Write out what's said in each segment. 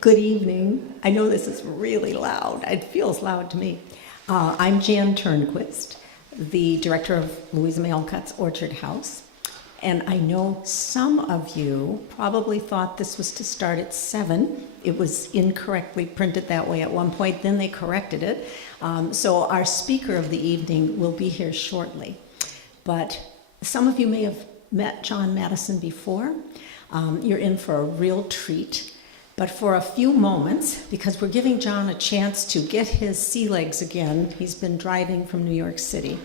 Good evening. I know this is really loud. It feels loud to me. I'm Jan Turnquist, the director of Louisa Alcott's Orchard House. And I know some of you probably thought this was to start at 7. It was incorrectly printed that way at one point, then they corrected it. So our speaker of the evening will be here shortly. But some of you may have met John Matteson before. You're in for a real treat. But for a few moments, because we're giving John a chance to get his sea legs again, he's been driving from New York City.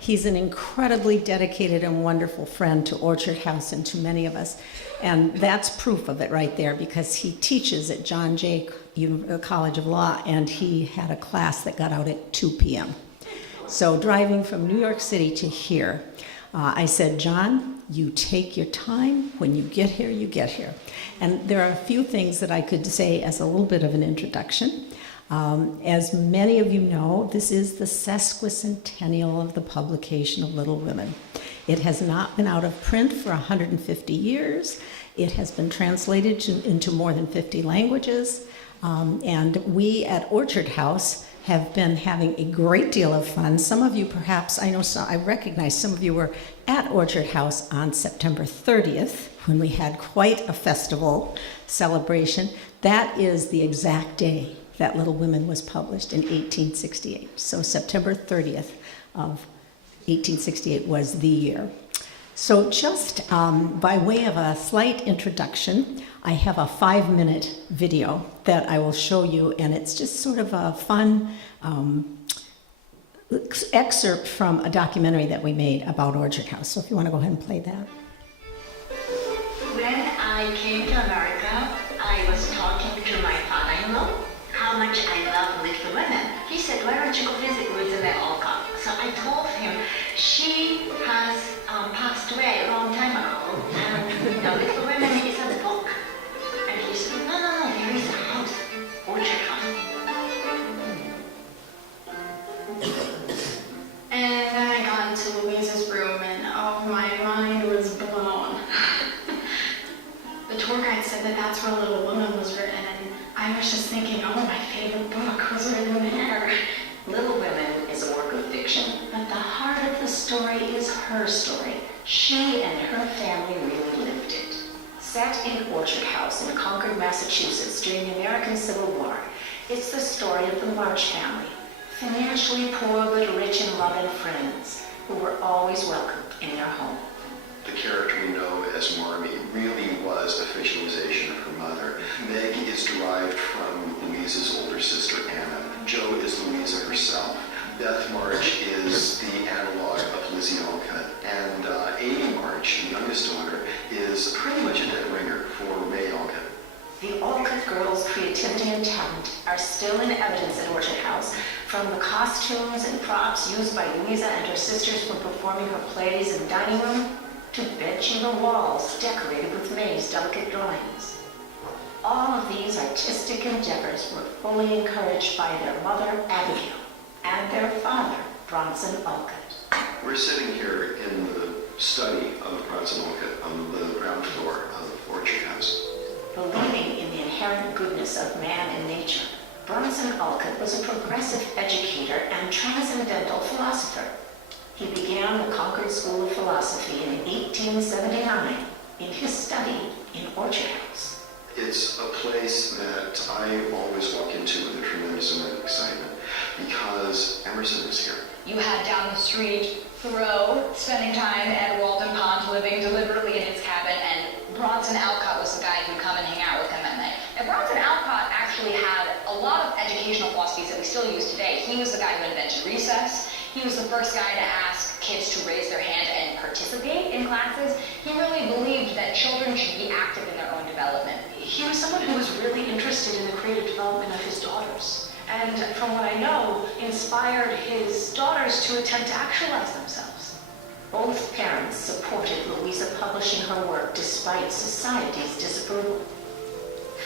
He's an incredibly dedicated and wonderful friend to Orchard House and to many of us. And that's proof of it right there, because he teaches at John Jay College of Law, and he had a class that got out at 2 p.m. So driving from New York City to here, I said, John, you take your time. When you get here, you get here. And there are a few things that I could say as a little bit of an introduction. As many of you know, this is the sesquicentennial of the publication of Little Women. It has not been out of print for 150 years. It has been translated into more than 50 languages. And we at Orchard House have been having a great deal of fun. Some of you perhaps, I recognize some of you were at Orchard House on September 30th when we had quite a festival celebration. That is the exact day that Little Women was published in 1868. So September 30th of 1868 was the year. So just by way of a slight introduction, I have a 5-minute video that I will show you, and it's just sort of a fun excerpt from a documentary that we made about Orchard House. So if you want to go ahead and play that. When I came to America, I was talking to my father-in-law how much I love Little Women. He said, why don't you go visit Louisa Alcott? So I told him, she has passed away a long time ago, and Little Women is a book. And he said, no, there is a house, Orchard House. And then I got into Louisa's room, and oh, my mind was blown. The tour guide said that that's where Little Woman was written, and I was just thinking, oh, my favorite book was written there. Little Women is a work of fiction, but the heart of the story is her story. She and her family really lived it. Set in Orchard House in Concord, Massachusetts during the American Civil War, it's the story of the March family, financially poor but rich in love and friends, who were always welcomed in their home. The character we know as Marmee really was a fictionalization of her mother. Meg is derived from Louisa's older sister Anna. Jo is Louisa herself. Beth March is the analog of Lizzie Alcott. And Amy March, the youngest daughter, is pretty much a dead ringer for May Alcott. The Alcott girls' creativity and talent are still in evidence at Orchard House, from the costumes and props used by Louisa and her sisters for performing her plays in the dining room, to bed-chamber walls decorated with May's delicate drawings. All of these artistic endeavors were fully encouraged by their mother, Abigail, and their father, Bronson Alcott. We're sitting here in the study of Bronson Alcott on the ground floor of Orchard House. Believing in the inherent goodness of man and nature, Bronson Alcott was a progressive educator and transcendental philosopher. He began the Concord School of Philosophy in 1879 in his study in Orchard House. It's a place that I always walk into with a tremendous amount of excitement because Emerson is here. You had down the street Thoreau spending time at Walden Pond, living deliberately in his cabin, and Bronson Alcott was the guy who'd come and hang out with him that night. And Bronson Alcott actually had a lot of educational philosophies that we still use today. He was the guy who invented recess. He was the first guy to ask kids to raise their hand and participate in classes. He really believed that children should be active in their own development. He was someone who was really interested in the creative development of his daughters. And from what I know, inspired his daughters to attempt to actualize themselves. Both parents supported Louisa publishing her work despite society's disapproval.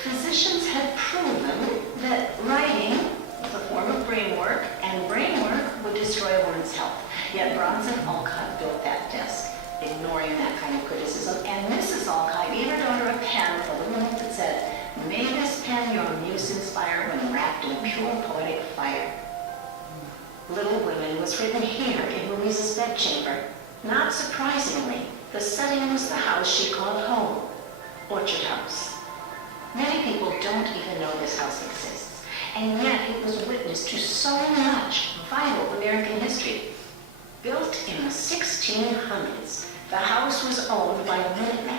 Physicians had proven that writing was a form of brain work, and brain work would destroy one's health. Yet Bronson Alcott built that desk, ignoring that kind of criticism, and Mrs. Alcott gave her daughter a pen with a little note that said, "May this pen your loose inspired when wrapped in pure poetic fire. Little Women was written here in Louisa's bedchamber. Not surprisingly, the setting was the house she called home, Orchard House. Many people don't even know this house exists, and yet it was witness to so much vital American history. Built in the 1600s, the house was owned by a Minuteman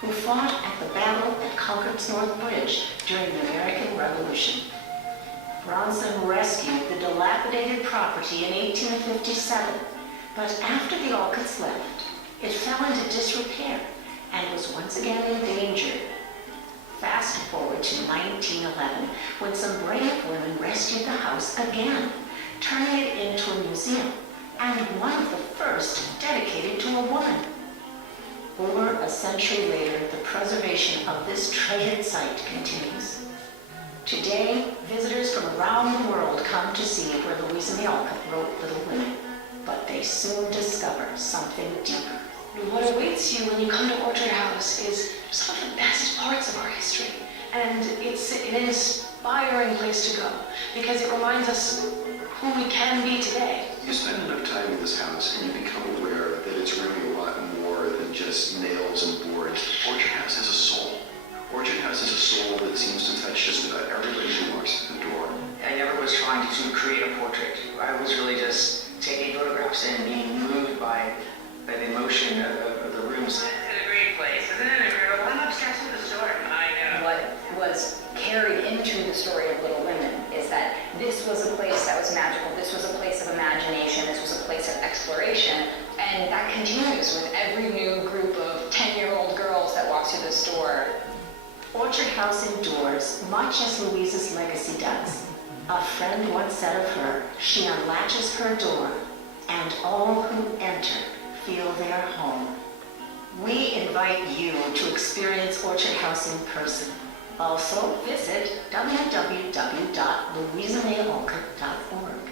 who fought at the battle at Concord's North Bridge during the American Revolution. Bronson rescued the dilapidated property in 1857, but after the Alcotts left, it fell into disrepair and was once again endangered. Fast forward to 1911, when some brave women rescued the house again, turning it into a museum, and one of the first dedicated to a woman. Over a century later, the preservation of this treasured site continues. Today, visitors from around the world come to see where Louisa May Alcott wrote Little Women, but they soon discover something deeper. What awaits you when you come to Orchard House is some of the best parts of our history. And it's an inspiring place to go because it reminds us who we can be today. You spend enough time in this house and you become aware that it's really a lot more than just nails and boards. Orchard House has a soul. Orchard House has a soul that seems to touch just about everybody who walks through the door. I never was trying to create a portrait. I was really just taking photographs and being moved by the emotion of the rooms. It's a great place, isn't it? I'm obsessed with the story. I know. What was carried into the story of Little Women is that this was a place that was magical, this was a place of imagination, this was a place of exploration, and that continues with every new group of 10-year-old girls that walks through the store. Orchard House endures, much as Louisa's legacy does. A friend once said of her, she unlatches her door, and all who enter feel their home. We invite you to experience Orchard House in person. Also, visit www.louisamayalcott.org.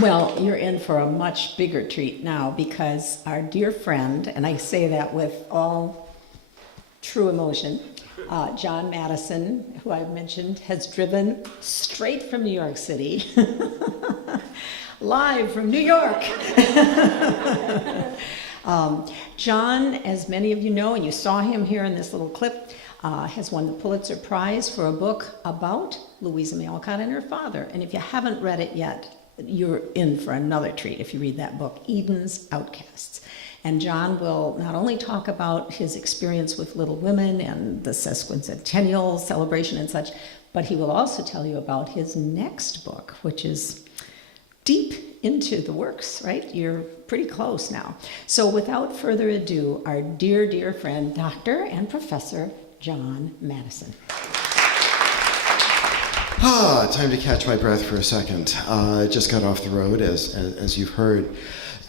Well, you're in for a much bigger treat now because our dear friend, and I say that with all true emotion, John Matteson, who I've mentioned, has driven straight from New York City, live from New York. John, as many of you know, and you saw him here in this little clip, has won the Pulitzer Prize for a book about Louisa May Alcott and her father. And if you haven't read it yet, you're in for another treat if you read that book, Eden's Outcasts. And John will not only talk about his experience with Little Women and the sesquicentennial celebration and such, but he will also tell you about his next book, which is deep into the works, right? You're pretty close now. So without further ado, our dear, dear friend, Dr. and Professor John Matteson. Time to catch my breath for a second. I just got off the road, as you've heard.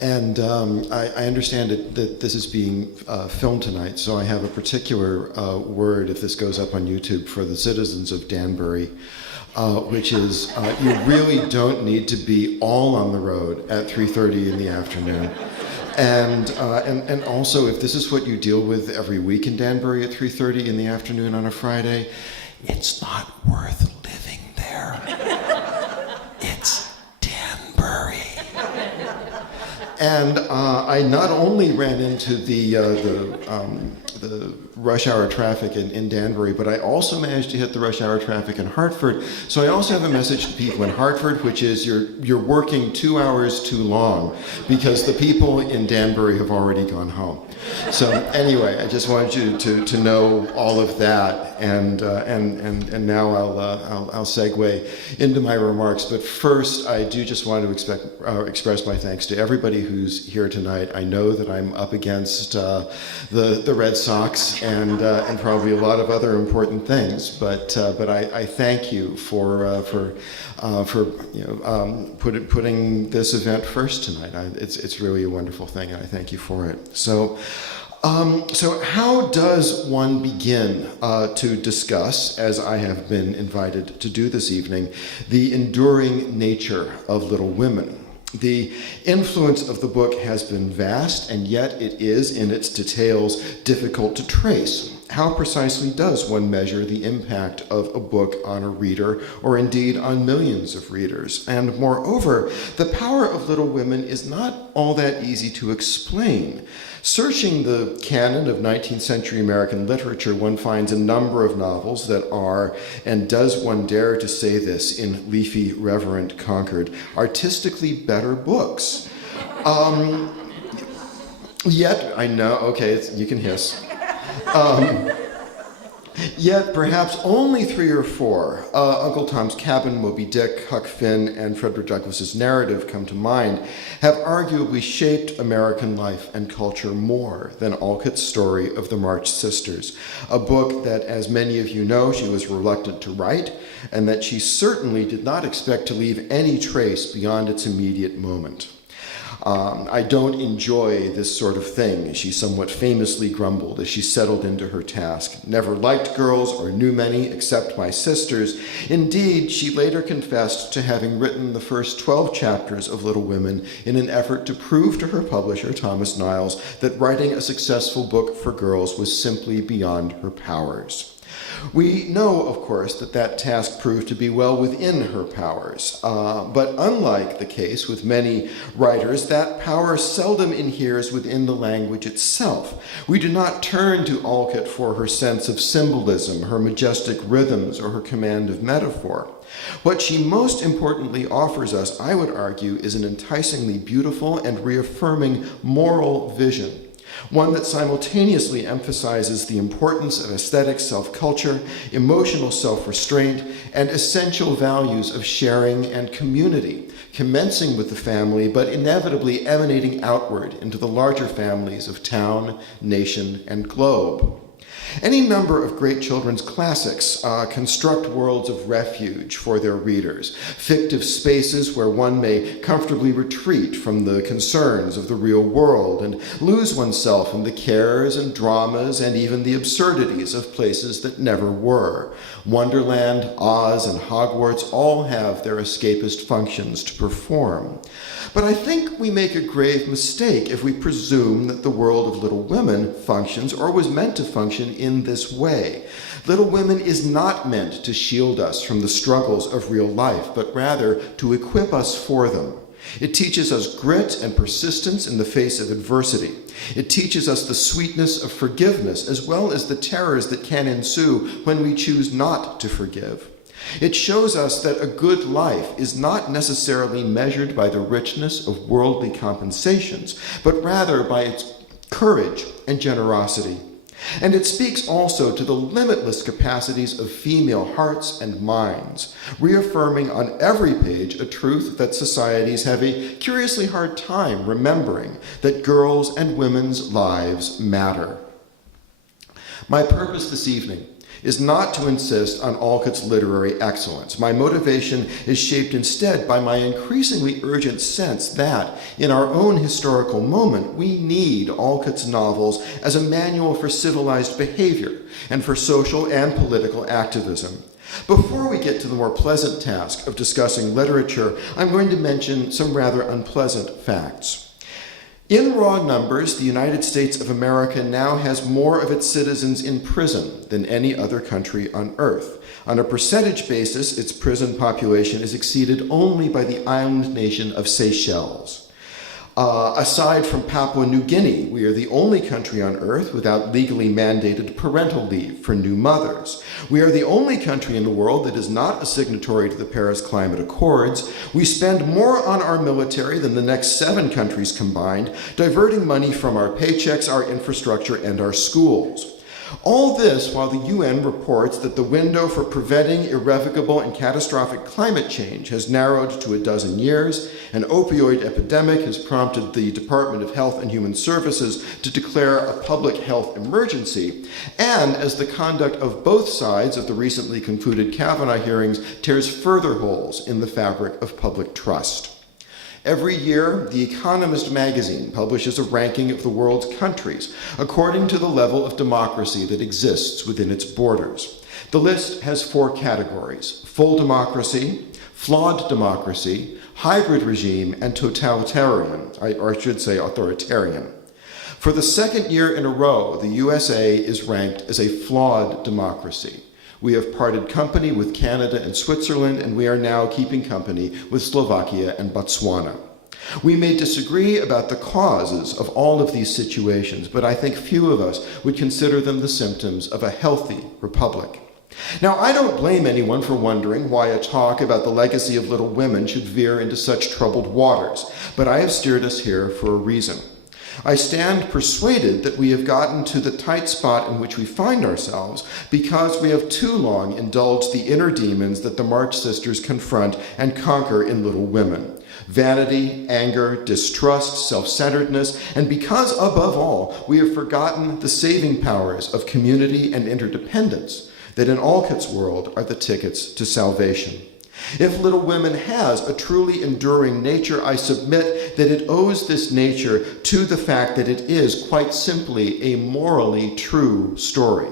And I understand that this is being filmed tonight, so I have a particular word, if this goes up on YouTube, for the citizens of Danbury, which is you really don't need to be all on the road at 3:30 in the afternoon. And also, if this is what you deal with every week in Danbury at 3:30 in the afternoon on a Friday, it's not worth living there. It's Danbury. And I not only ran into the rush hour traffic in Danbury, but I also managed to hit the rush hour traffic in Hartford. So I also have a message to people in Hartford, which is you're working 2 hours too long because the people in Danbury have already gone home. So anyway, I just wanted you to know all of that, and now I'll segue into my remarks. But first, I do just want to express my thanks to everybody who's here tonight. I know that I'm up against the Red Sox and probably a lot of other important things, but I thank you for putting this event first tonight. It's really a wonderful thing, and I thank you for it. So how does one begin to discuss, as I have been invited to do this evening, the enduring nature of Little Women? The influence of the book has been vast, and yet it is, in its details, difficult to trace. How precisely does one measure the impact of a book on a reader, or indeed on millions of readers? And moreover, the power of Little Women is not all that easy to explain. Searching the canon of 19th century American literature, one finds a number of novels that are, and does one dare to say this in leafy, reverent Concord, artistically better books. Yet, I know, okay, you can hiss. Yet perhaps only 3 or 4, Uncle Tom's Cabin, Moby Dick, Huck Finn, and Frederick Douglass's narrative come to mind, have arguably shaped American life and culture more than Alcott's story of the March Sisters, a book that, as many of you know, she was reluctant to write, and that she certainly did not expect to leave any trace beyond its immediate moment. I don't enjoy this sort of thing, she somewhat famously grumbled as she settled into her task. Never liked girls or knew many except my sisters. Indeed, she later confessed to having written the first 12 chapters of Little Women in an effort to prove to her publisher, Thomas Niles, that writing a successful book for girls was simply beyond her powers. We know, of course, that that task proved to be well within her powers, but unlike the case with many writers, that power seldom inheres within the language itself. We do not turn to Alcott for her sense of symbolism, her majestic rhythms, or her command of metaphor. What she most importantly offers us, I would argue, is an enticingly beautiful and reaffirming moral vision, one that simultaneously emphasizes the importance of aesthetic self-culture, emotional self-restraint, and essential values of sharing and community, commencing with the family, but inevitably emanating outward into the larger families of town, nation, and globe. Any number of great children's classics construct worlds of refuge for their readers, fictive spaces where one may comfortably retreat from the concerns of the real world and lose oneself in the cares and dramas and even the absurdities of places that never were. Wonderland, Oz, and Hogwarts all have their escapist functions to perform. But I think we make a grave mistake if we presume that the world of Little Women functions or was meant to function in this way. Little Women is not meant to shield us from the struggles of real life, but rather to equip us for them. It teaches us grit and persistence in the face of adversity. It teaches us the sweetness of forgiveness, as well as the terrors that can ensue when we choose not to forgive. It shows us that a good life is not necessarily measured by the richness of worldly compensations, but rather by its courage and generosity. And it speaks also to the limitless capacities of female hearts and minds, reaffirming on every page a truth that societies have a curiously hard time remembering, that girls' and women's lives matter. My purpose this evening is not to insist on Alcott's literary excellence. My motivation is shaped instead by my increasingly urgent sense that, in our own historical moment, we need Alcott's novels as a manual for civilized behavior and for social and political activism. Before we get to the more pleasant task of discussing literature, I'm going to mention some rather unpleasant facts. In raw numbers, the United States of America now has more of its citizens in prison than any other country on earth. On a percentage basis, its prison population is exceeded only by the island nation of Seychelles. Aside from Papua New Guinea, we are the only country on earth without legally mandated parental leave for new mothers. We are the only country in the world that is not a signatory to the Paris Climate Accords. We spend more on our military than the next 7 countries combined, diverting money from our paychecks, our infrastructure, and our schools. All this while the UN reports that the window for preventing irrevocable and catastrophic climate change has narrowed to 12 years, an opioid epidemic has prompted the Department of Health and Human Services to declare a public health emergency, and as the conduct of both sides of the recently concluded Kavanaugh hearings tears further holes in the fabric of public trust. Every year, The Economist magazine publishes a ranking of the world's countries according to the level of democracy that exists within its borders. The list has 4 categories: full democracy, flawed democracy, hybrid regime, and totalitarian, or I should say authoritarian. For the second year in a row, the USA is ranked as a flawed democracy. We have parted company with Canada and Switzerland, and we are now keeping company with Slovakia and Botswana. We may disagree about the causes of all of these situations, but I think few of us would consider them the symptoms of a healthy republic. Now, I don't blame anyone for wondering why a talk about the legacy of Little Women should veer into such troubled waters, but I have steered us here for a reason. I stand persuaded that we have gotten to the tight spot in which we find ourselves because we have too long indulged the inner demons that the March Sisters confront and conquer in Little Women. Vanity, anger, distrust, self-centeredness, and because, above all, we have forgotten the saving powers of community and interdependence that in Alcott's world are the tickets to salvation. If Little Women has a truly enduring nature, I submit that it owes this nature to the fact that it is, quite simply, a morally true story.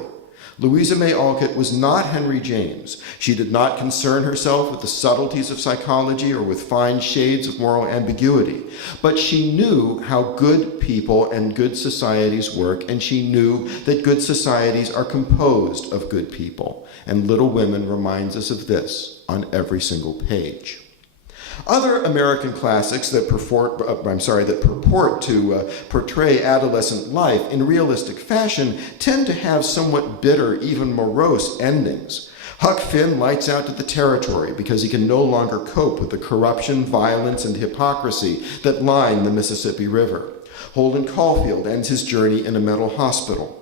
Louisa May Alcott was not Henry James. She did not concern herself with the subtleties of psychology or with fine shades of moral ambiguity, but she knew how good people and good societies work, and she knew that good societies are composed of good people. And Little Women reminds us of this on every single page. Other American classics that purport to portray adolescent life in realistic fashion tend to have somewhat bitter, even morose endings. Huck Finn lights out to the territory because he can no longer cope with the corruption, violence, and hypocrisy that line the Mississippi River. Holden Caulfield ends his journey in a mental hospital.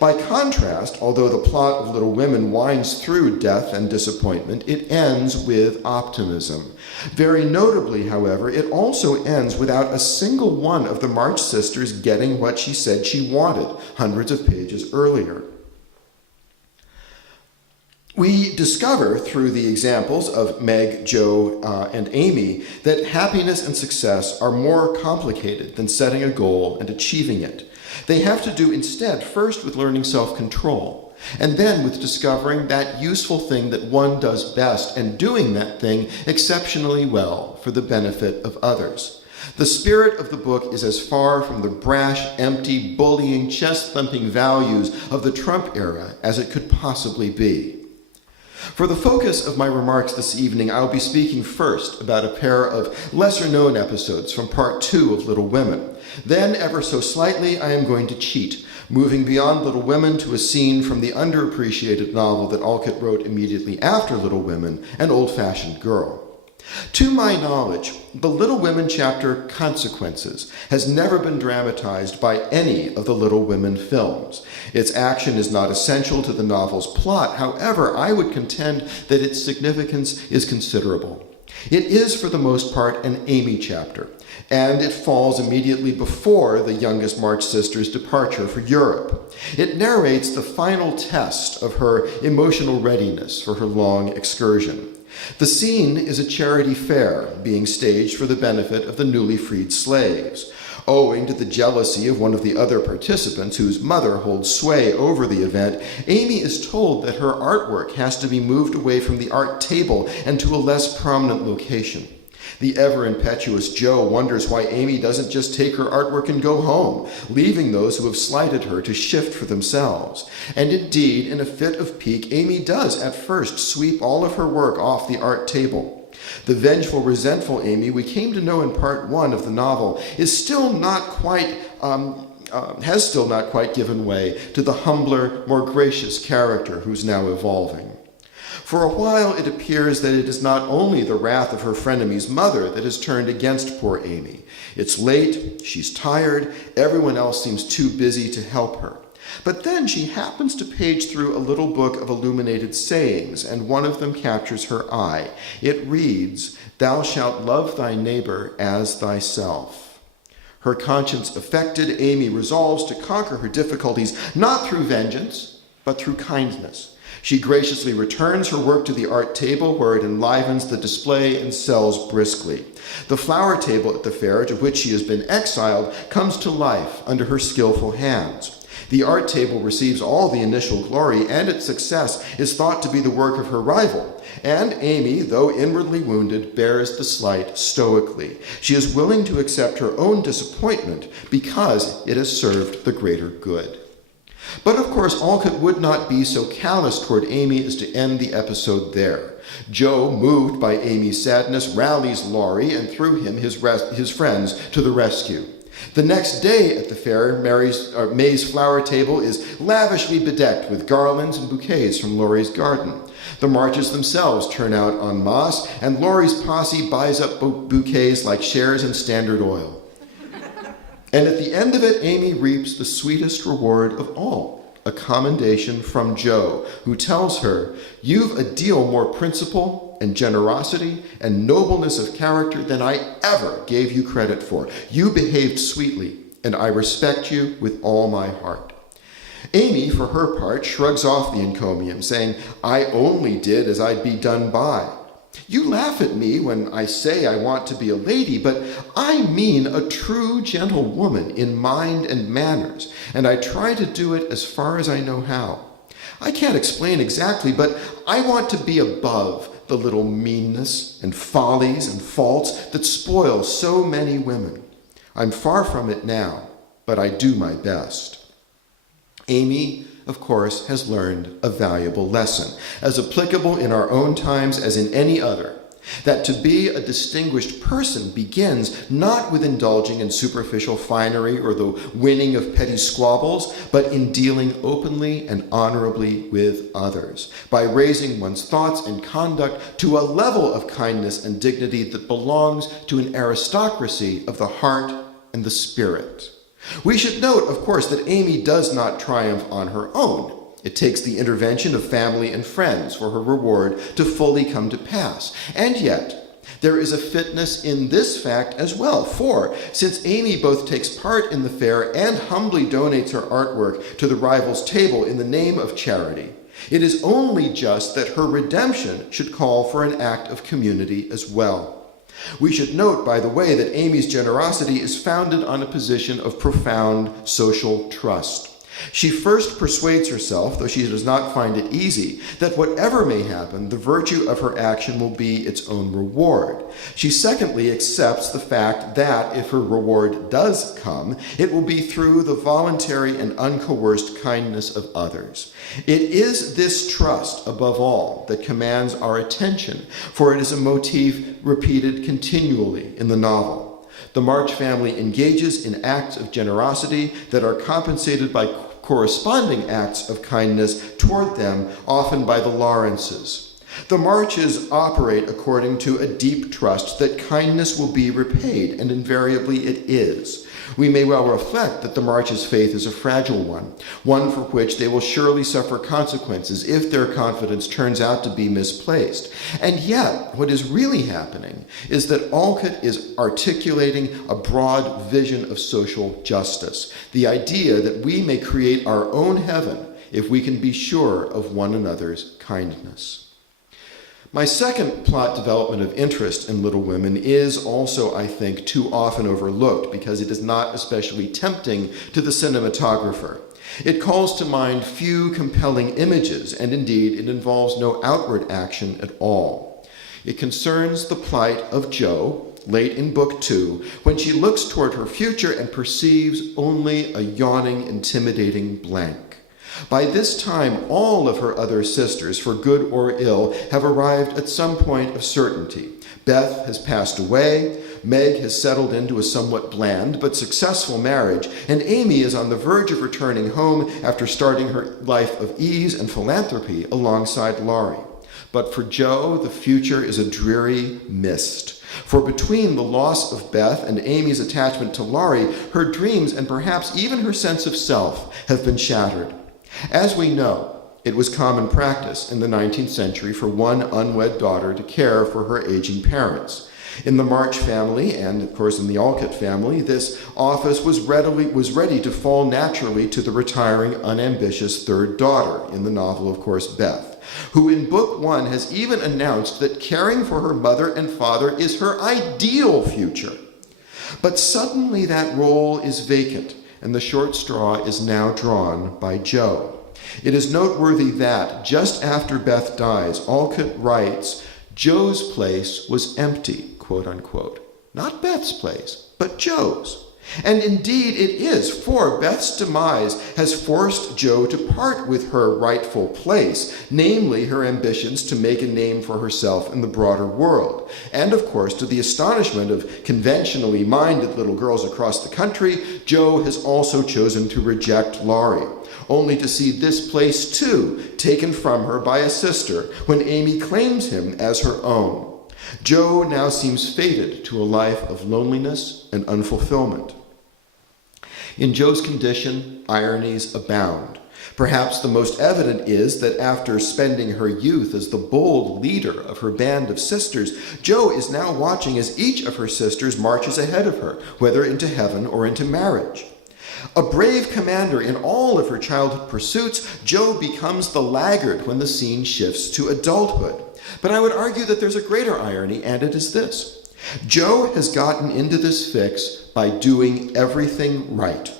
By contrast, although the plot of Little Women winds through death and disappointment, it ends with optimism. Very notably, however, it also ends without a single one of the March Sisters getting what she said she wanted hundreds of pages earlier. We discover through the examples of Meg, Jo, and Amy that happiness and success are more complicated than setting a goal and achieving it. They have to do instead first with learning self-control, and then with discovering that useful thing that one does best and doing that thing exceptionally well for the benefit of others. The spirit of the book is as far from the brash, empty, bullying, chest-thumping values of the Trump era as it could possibly be. For the focus of my remarks this evening, I'll be speaking first about a pair of lesser-known episodes from Part 2 of Little Women. Then, ever so slightly, I am going to cheat, moving beyond Little Women to a scene from the underappreciated novel that Alcott wrote immediately after Little Women, An Old-Fashioned Girl. To my knowledge, the Little Women chapter Consequences has never been dramatized by any of the Little Women films. Its action is not essential to the novel's plot. However, I would contend that its significance is considerable. It is, for the most part, an Amy chapter, and it falls immediately before the youngest March Sisters' departure for Europe. It narrates the final test of her emotional readiness for her long excursion. The scene is a charity fair being staged for the benefit of the newly freed slaves. Owing to the jealousy of one of the other participants, whose mother holds sway over the event, Amy is told that her artwork has to be moved away from the art table and to a less prominent location. The ever-impetuous Jo wonders why Amy doesn't just take her artwork and go home, leaving those who have slighted her to shift for themselves. And indeed, in a fit of pique, Amy does at first sweep all of her work off the art table. The vengeful, resentful Amy we came to know in Part 1 of the novel has still not quite given way to the humbler, more gracious character who's now evolving. For a while, it appears that it is not only the wrath of her frenemy's mother that has turned against poor Amy. It's late, she's tired, everyone else seems too busy to help her. But then she happens to page through a little book of illuminated sayings, and one of them captures her eye. It reads, "Thou shalt love thy neighbor as thyself." Her conscience affected, Amy resolves to conquer her difficulties not through vengeance, but through kindness. She graciously returns her work to the art table, where it enlivens the display and sells briskly. The flower table at the fair, to which she has been exiled, comes to life under her skillful hands. The art table receives all the initial glory, and its success is thought to be the work of her rival. And Amy, though inwardly wounded, bears the slight stoically. She is willing to accept her own disappointment because it has served the greater good. But of course, Alcott would not be so callous toward Amy as to end the episode there. Joe, moved by Amy's sadness, rallies Laurie and through him his friends to the rescue. The next day at the fair, May's flower table is lavishly bedecked with garlands and bouquets from Laurie's garden. The marches themselves turn out en masse, and Laurie's posse buys up bouquets like shares in Standard Oil. And at the end of it, Amy reaps the sweetest reward of all, a commendation from Joe, who tells her, "You've a deal more principle and generosity and nobleness of character than I ever gave you credit for. You behaved sweetly, and I respect you with all my heart." Amy, for her part, shrugs off the encomium, saying, "I only did as I'd be done by. You laugh at me when I say I want to be a lady, but I mean a true gentlewoman in mind and manners, and I try to do it as far as I know how. I can't explain exactly, but I want to be above the little meanness and follies and faults that spoil so many women. I'm far from it now, but I do my best." Amy, of course, has learned a valuable lesson, as applicable in our own times as in any other, that to be a distinguished person begins not with indulging in superficial finery or the winning of petty squabbles, but in dealing openly and honorably with others, by raising one's thoughts and conduct to a level of kindness and dignity that belongs to an aristocracy of the heart and the spirit. We should note, of course, that Amy does not triumph on her own. It takes the intervention of family and friends for her reward to fully come to pass. And yet, there is a fitness in this fact as well, for since Amy both takes part in the fair and humbly donates her artwork to the rival's table in the name of charity, it is only just that her redemption should call for an act of community as well. We should note, by the way, that Amy's generosity is founded on a position of profound social trust. She first persuades herself, though she does not find it easy, that whatever may happen, the virtue of her action will be its own reward. She secondly accepts the fact that, if her reward does come, it will be through the voluntary and uncoerced kindness of others. It is this trust, above all, that commands our attention, for it is a motif repeated continually in the novel. The March family engages in acts of generosity that are compensated by corresponding acts of kindness toward them, often by the Lawrences. The Marches operate according to a deep trust that kindness will be repaid, and invariably it is. We may well reflect that the Marches' faith is a fragile one for which they will surely suffer consequences if their confidence turns out to be misplaced. And yet, what is really happening is that Alcott is articulating a broad vision of social justice, the idea that we may create our own heaven if we can be sure of one another's kindness. My second plot development of interest in Little Women is also, I think, too often overlooked because it is not especially tempting to the cinematographer. It calls to mind few compelling images, and indeed it involves no outward action at all. It concerns the plight of Jo, late in Book 2, when she looks toward her future and perceives only a yawning, intimidating blank. By this time, all of her other sisters, for good or ill, have arrived at some point of certainty. Beth has passed away, Meg has settled into a somewhat bland but successful marriage, and Amy is on the verge of returning home after starting her life of ease and philanthropy alongside Laurie. But for Jo, the future is a dreary mist. For between the loss of Beth and Amy's attachment to Laurie, her dreams and perhaps even her sense of self have been shattered. As we know, it was common practice in the 19th century for one unwed daughter to care for her aging parents. In the March family, and of course in the Alcott family, this office was ready to fall naturally to the retiring, unambitious third daughter, in the novel, of course, Beth, who in Book 1 has even announced that caring for her mother and father is her ideal future. But suddenly that role is vacant, and the short straw is now drawn by Joe. It is noteworthy that, just after Beth dies, Alcott writes, Joe's place was empty, quote unquote. Not Beth's place, but Joe's. And indeed it is, for Beth's demise has forced Joe to part with her rightful place, namely her ambitions to make a name for herself in the broader world. And of course, to the astonishment of conventionally minded little girls across the country, Joe has also chosen to reject Laurie, only to see this place too taken from her by a sister when Amy claims him as her own. Joe now seems fated to a life of loneliness and unfulfillment. In Joe's condition, ironies abound. Perhaps the most evident is that after spending her youth as the bold leader of her band of sisters, Joe is now watching as each of her sisters marches ahead of her, whether into heaven or into marriage. A brave commander in all of her childhood pursuits, Joe becomes the laggard when the scene shifts to adulthood. But I would argue that there's a greater irony, and it is this. Joe has gotten into this fix by doing everything right.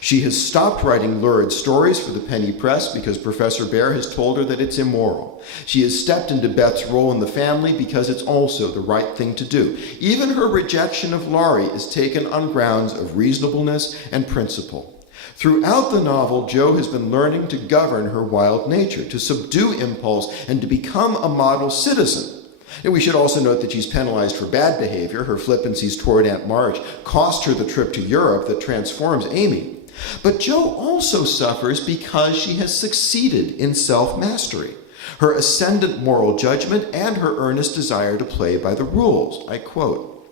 She has stopped writing lurid stories for the penny press because Professor Bear has told her that it's immoral. She has stepped into Beth's role in the family because it's also the right thing to do. Even her rejection of Laurie is taken on grounds of reasonableness and principle. Throughout the novel, Jo has been learning to govern her wild nature, to subdue impulse, and to become a model citizen. And we should also note that she's penalized for bad behavior. Her flippancies toward Aunt Marge cost her the trip to Europe that transforms Amy. But Jo also suffers because she has succeeded in self-mastery, her ascendant moral judgment, and her earnest desire to play by the rules. I quote,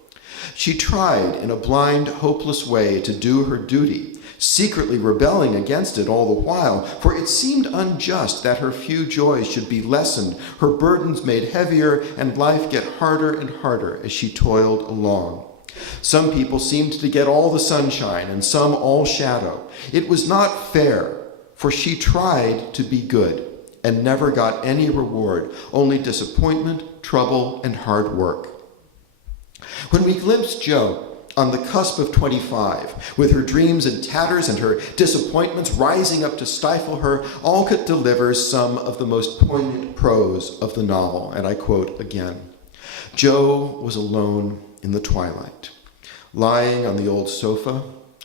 "She tried in a blind, hopeless way to do her duty, secretly rebelling against it all the while, for it seemed unjust that her few joys should be lessened, her burdens made heavier, and life get harder and harder as she toiled along. Some people seemed to get all the sunshine, and some all shadow. It was not fair, for she tried to be good, and never got any reward, only disappointment, trouble, and hard work." When we glimpse Jo on the cusp of 25, with her dreams in tatters and her disappointments rising up to stifle her, Alcott delivers some of the most poignant prose of the novel, and I quote again, "Jo was alone in the twilight, lying on the old sofa,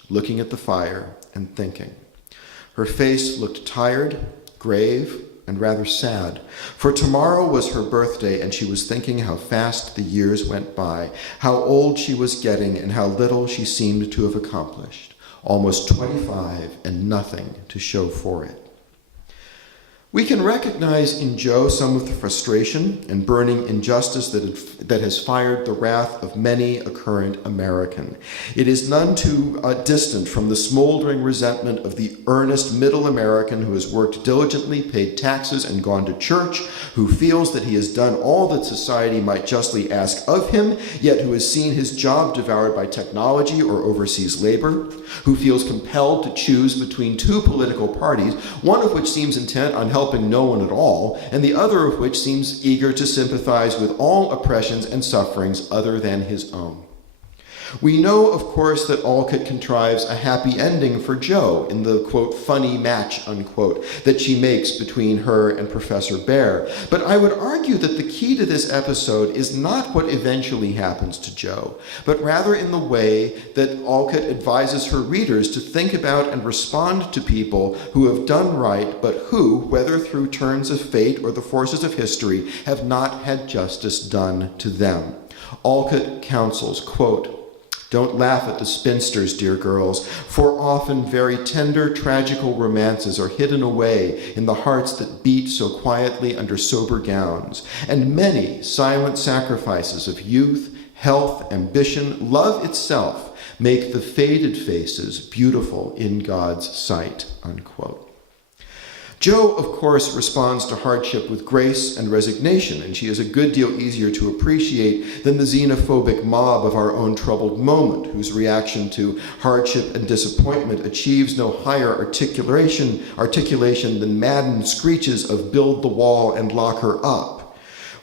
looking at the fire and thinking. Her face looked tired, grave, and rather sad, for tomorrow was her birthday, and she was thinking how fast the years went by, how old she was getting, and how little she seemed to have accomplished. Almost 25 and nothing to show for it." We can recognize in Jo some of the frustration and burning injustice that has fired the wrath of many a current American. It is none too distant from the smoldering resentment of the earnest middle American who has worked diligently, paid taxes, and gone to church, who feels that he has done all that society might justly ask of him, yet who has seen his job devoured by technology or overseas labor, who feels compelled to choose between two political parties, one of which seems intent on helping no one at all, and the other of which seems eager to sympathize with all oppressions and sufferings other than his own. We know, of course, that Alcott contrives a happy ending for Jo in the, quote, funny match, unquote, that she makes between her and Professor Bear. But I would argue that the key to this episode is not what eventually happens to Jo, but rather in the way that Alcott advises her readers to think about and respond to people who have done right, but who, whether through turns of fate or the forces of history, have not had justice done to them. Alcott counsels, quote, "Don't laugh at the spinsters, dear girls, for often very tender, tragical romances are hidden away in the hearts that beat so quietly under sober gowns, and many silent sacrifices of youth, health, ambition, love itself, make the faded faces beautiful in God's sight," unquote. Jo, of course, responds to hardship with grace and resignation, and she is a good deal easier to appreciate than the xenophobic mob of our own troubled moment, whose reaction to hardship and disappointment achieves no higher articulation than maddened screeches of "build the wall and lock her up."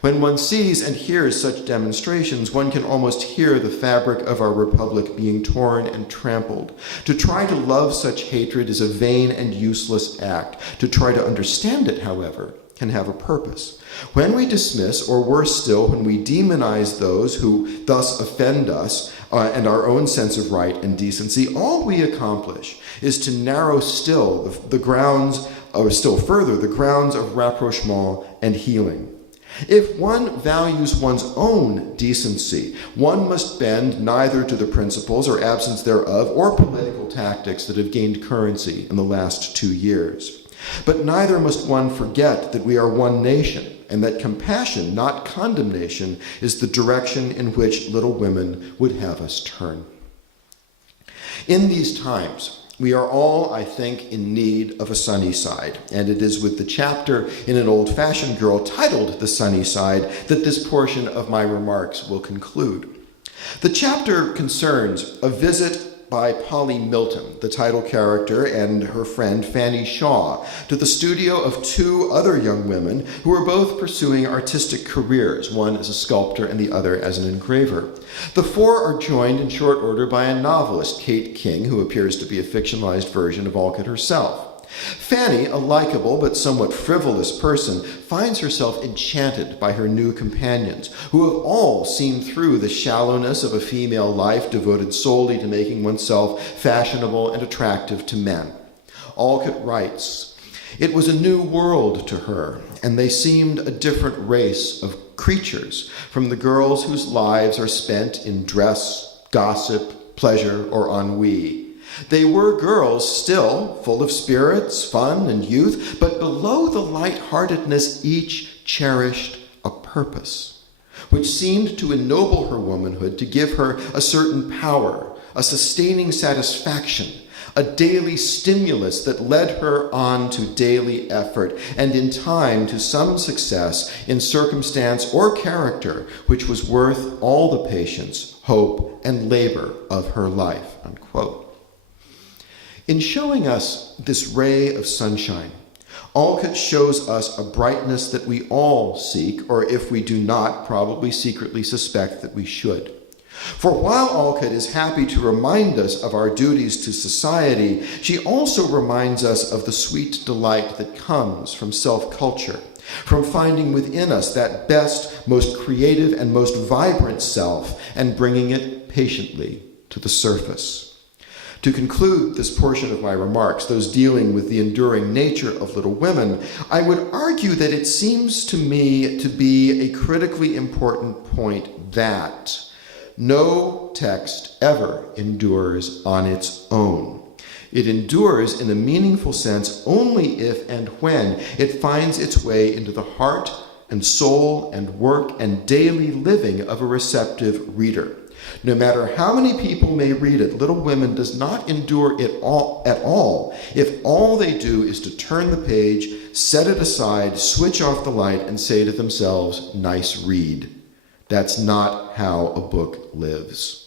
When one sees and hears such demonstrations, one can almost hear the fabric of our republic being torn and trampled. To try to love such hatred is a vain and useless act. To try to understand it, however, can have a purpose. When we dismiss, or worse still, when we demonize those who thus offend us and our own sense of right and decency, all we accomplish is to narrow still the grounds, or still further, the grounds of rapprochement and healing. If one values one's own decency, one must bend neither to the principles or absence thereof or political tactics that have gained currency in the last 2 years. But neither must one forget that we are one nation, and that compassion, not condemnation, is the direction in which Little Women would have us turn. In these times, we are all, I think, in need of a sunny side, and it is with the chapter in An Old-Fashioned Girl titled The Sunny Side that this portion of my remarks will conclude. The chapter concerns a visit by Polly Milton, the title character, and her friend Fanny Shaw, to the studio of 2 other young women who are both pursuing artistic careers, one as a sculptor and the other as an engraver. The 4 are joined in short order by a novelist, Kate King, who appears to be a fictionalized version of Alcott herself. Fanny, a likable but somewhat frivolous person, finds herself enchanted by her new companions, who have all seen through the shallowness of a female life devoted solely to making oneself fashionable and attractive to men. Alcott writes, "It was a new world to her, and they seemed a different race of creatures from the girls whose lives are spent in dress, gossip, pleasure, or ennui. They were girls still, full of spirits, fun, and youth, but below the light-heartedness each cherished a purpose, which seemed to ennoble her womanhood, to give her a certain power, a sustaining satisfaction, a daily stimulus that led her on to daily effort, and in time to some success in circumstance or character which was worth all the patience, hope, and labor of her life." Unquote. In showing us this ray of sunshine, Alcott shows us a brightness that we all seek, or if we do not, probably secretly suspect that we should. For while Alcott is happy to remind us of our duties to society, she also reminds us of the sweet delight that comes from self-culture, from finding within us that best, most creative, and most vibrant self, and bringing it patiently to the surface. To conclude this portion of my remarks, those dealing with the enduring nature of Little Women, I would argue that it seems to me to be a critically important point that no text ever endures on its own. It endures in a meaningful sense only if and when it finds its way into the heart and soul and work and daily living of a receptive reader. No matter how many people may read it, Little Women does not endure it all at all if all they do is to turn the page, set it aside, switch off the light, and say to themselves, "Nice read." That's not how a book lives.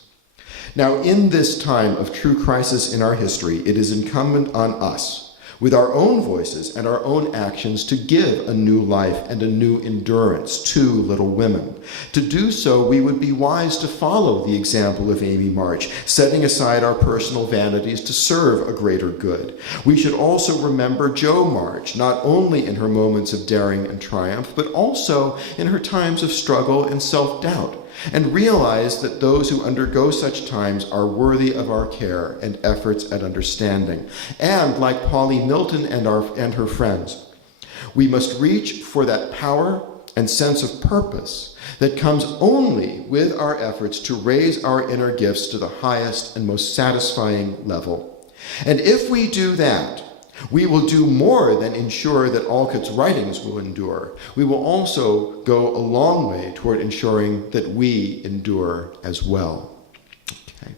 Now, in this time of true crisis in our history, it is incumbent on us, with our own voices and our own actions, to give a new life and a new endurance to Little Women. To do so, we would be wise to follow the example of Amy March, setting aside our personal vanities to serve a greater good. We should also remember Jo March, not only in her moments of daring and triumph, but also in her times of struggle and self-doubt, and realize that those who undergo such times are worthy of our care and efforts at understanding. And like Polly Milton and her friends, we must reach for that power and sense of purpose that comes only with our efforts to raise our inner gifts to the highest and most satisfying level. And if we do that, we will do more than ensure that Alcott's writings will endure. We will also go a long way toward ensuring that we endure as well. Okay.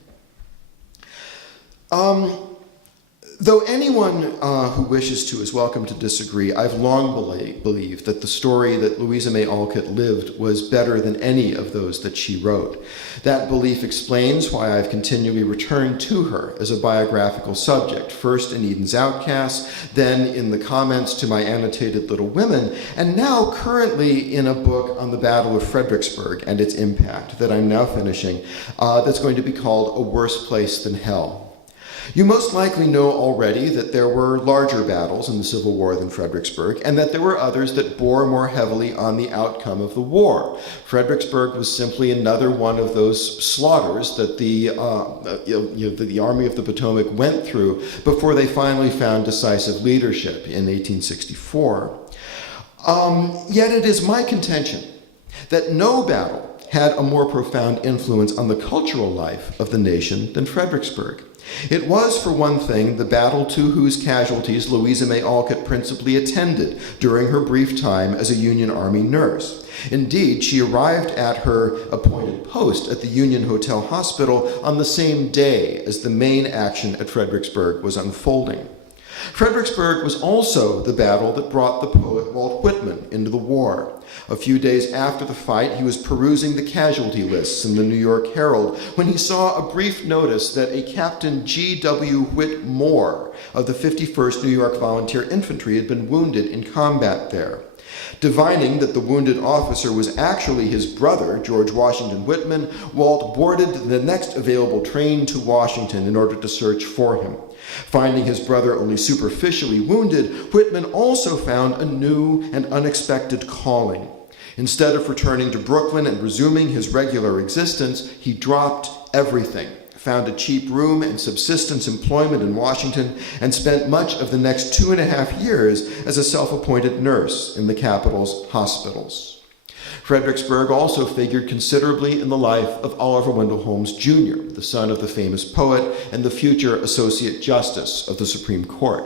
Though anyone who wishes to is welcome to disagree, I've long believed that the story that Louisa May Alcott lived was better than any of those that she wrote. That belief explains why I've continually returned to her as a biographical subject, first in Eden's Outcasts, then in the comments to my annotated Little Women, and now currently in a book on the Battle of Fredericksburg and its impact that I'm now finishing, that's going to be called A Worse Place Than Hell. You most likely know already that there were larger battles in the Civil War than Fredericksburg, and that there were others that bore more heavily on the outcome of the war. Fredericksburg was simply another one of those slaughters that the Army of the Potomac went through before they finally found decisive leadership in 1864. Yet it is my contention that no battle had a more profound influence on the cultural life of the nation than Fredericksburg. It was, for one thing, the battle to whose casualties Louisa May Alcott principally attended during her brief time as a Union Army nurse. Indeed, she arrived at her appointed post at the Union Hotel Hospital on the same day as the main action at Fredericksburg was unfolding. Fredericksburg was also the battle that brought the poet Walt Whitman into the war. A few days after the fight, he was perusing the casualty lists in the New York Herald when he saw a brief notice that a Captain G.W. Whit Moore of the 51st New York Volunteer Infantry had been wounded in combat there. Divining that the wounded officer was actually his brother, George Washington Whitman, Walt boarded the next available train to Washington in order to search for him. Finding his brother only superficially wounded, Whitman also found a new and unexpected calling. Instead of returning to Brooklyn and resuming his regular existence, he dropped everything, found a cheap room and subsistence employment in Washington, and spent much of the next 2.5 years as a self-appointed nurse in the capital's hospitals. Fredericksburg also figured considerably in the life of Oliver Wendell Holmes, Jr., the son of the famous poet and the future Associate Justice of the Supreme Court.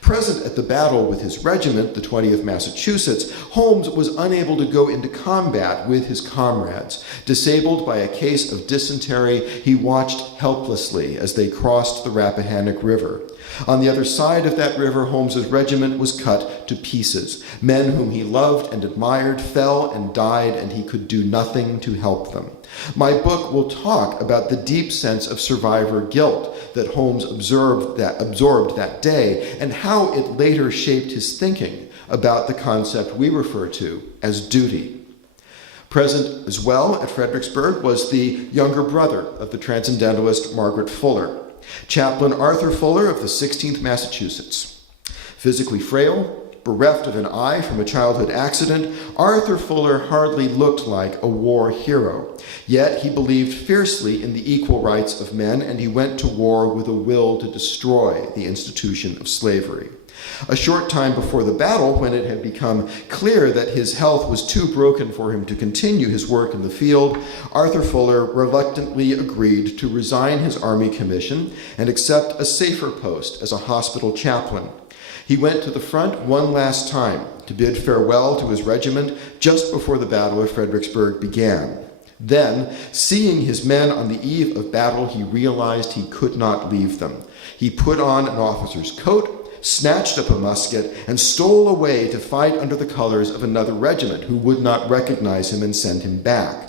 Present at the battle with his regiment, the 20th Massachusetts, Holmes was unable to go into combat with his comrades. Disabled by a case of dysentery, he watched helplessly as they crossed the Rappahannock River. On the other side of that river, Holmes's regiment was cut to pieces. Men whom he loved and admired fell and died, and he could do nothing to help them. My book will talk about the deep sense of survivor guilt that Holmes absorbed that day, and how it later shaped his thinking about the concept we refer to as duty. Present as well at Fredericksburg was the younger brother of the transcendentalist Margaret Fuller, Chaplain Arthur Fuller of the 16th Massachusetts. Physically frail, bereft of an eye from a childhood accident, Arthur Fuller hardly looked like a war hero. Yet he believed fiercely in the equal rights of men, and he went to war with a will to destroy the institution of slavery. A short time before the battle, when it had become clear that his health was too broken for him to continue his work in the field, Arthur Fuller reluctantly agreed to resign his army commission and accept a safer post as a hospital chaplain. He went to the front one last time to bid farewell to his regiment just before the Battle of Fredericksburg began. Then, seeing his men on the eve of battle, he realized he could not leave them. He put on an officer's coat, snatched up a musket, and stole away to fight under the colors of another regiment who would not recognize him and send him back.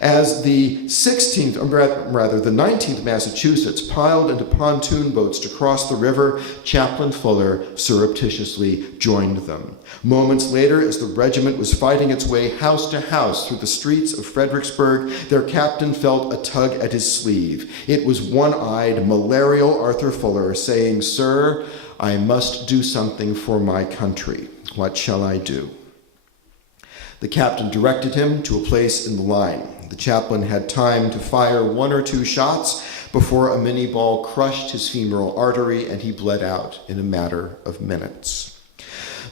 As the 19th Massachusetts piled into pontoon boats to cross the river, Chaplain Fuller surreptitiously joined them. Moments later, as the regiment was fighting its way house to house through the streets of Fredericksburg, their captain felt a tug at his sleeve. It was one-eyed, malarial Arthur Fuller saying, "Sir, I must do something for my country. What shall I do?" The captain directed him to a place in the line. The chaplain had time to fire 1 or 2 shots before a mini ball crushed his femoral artery and he bled out in a matter of minutes.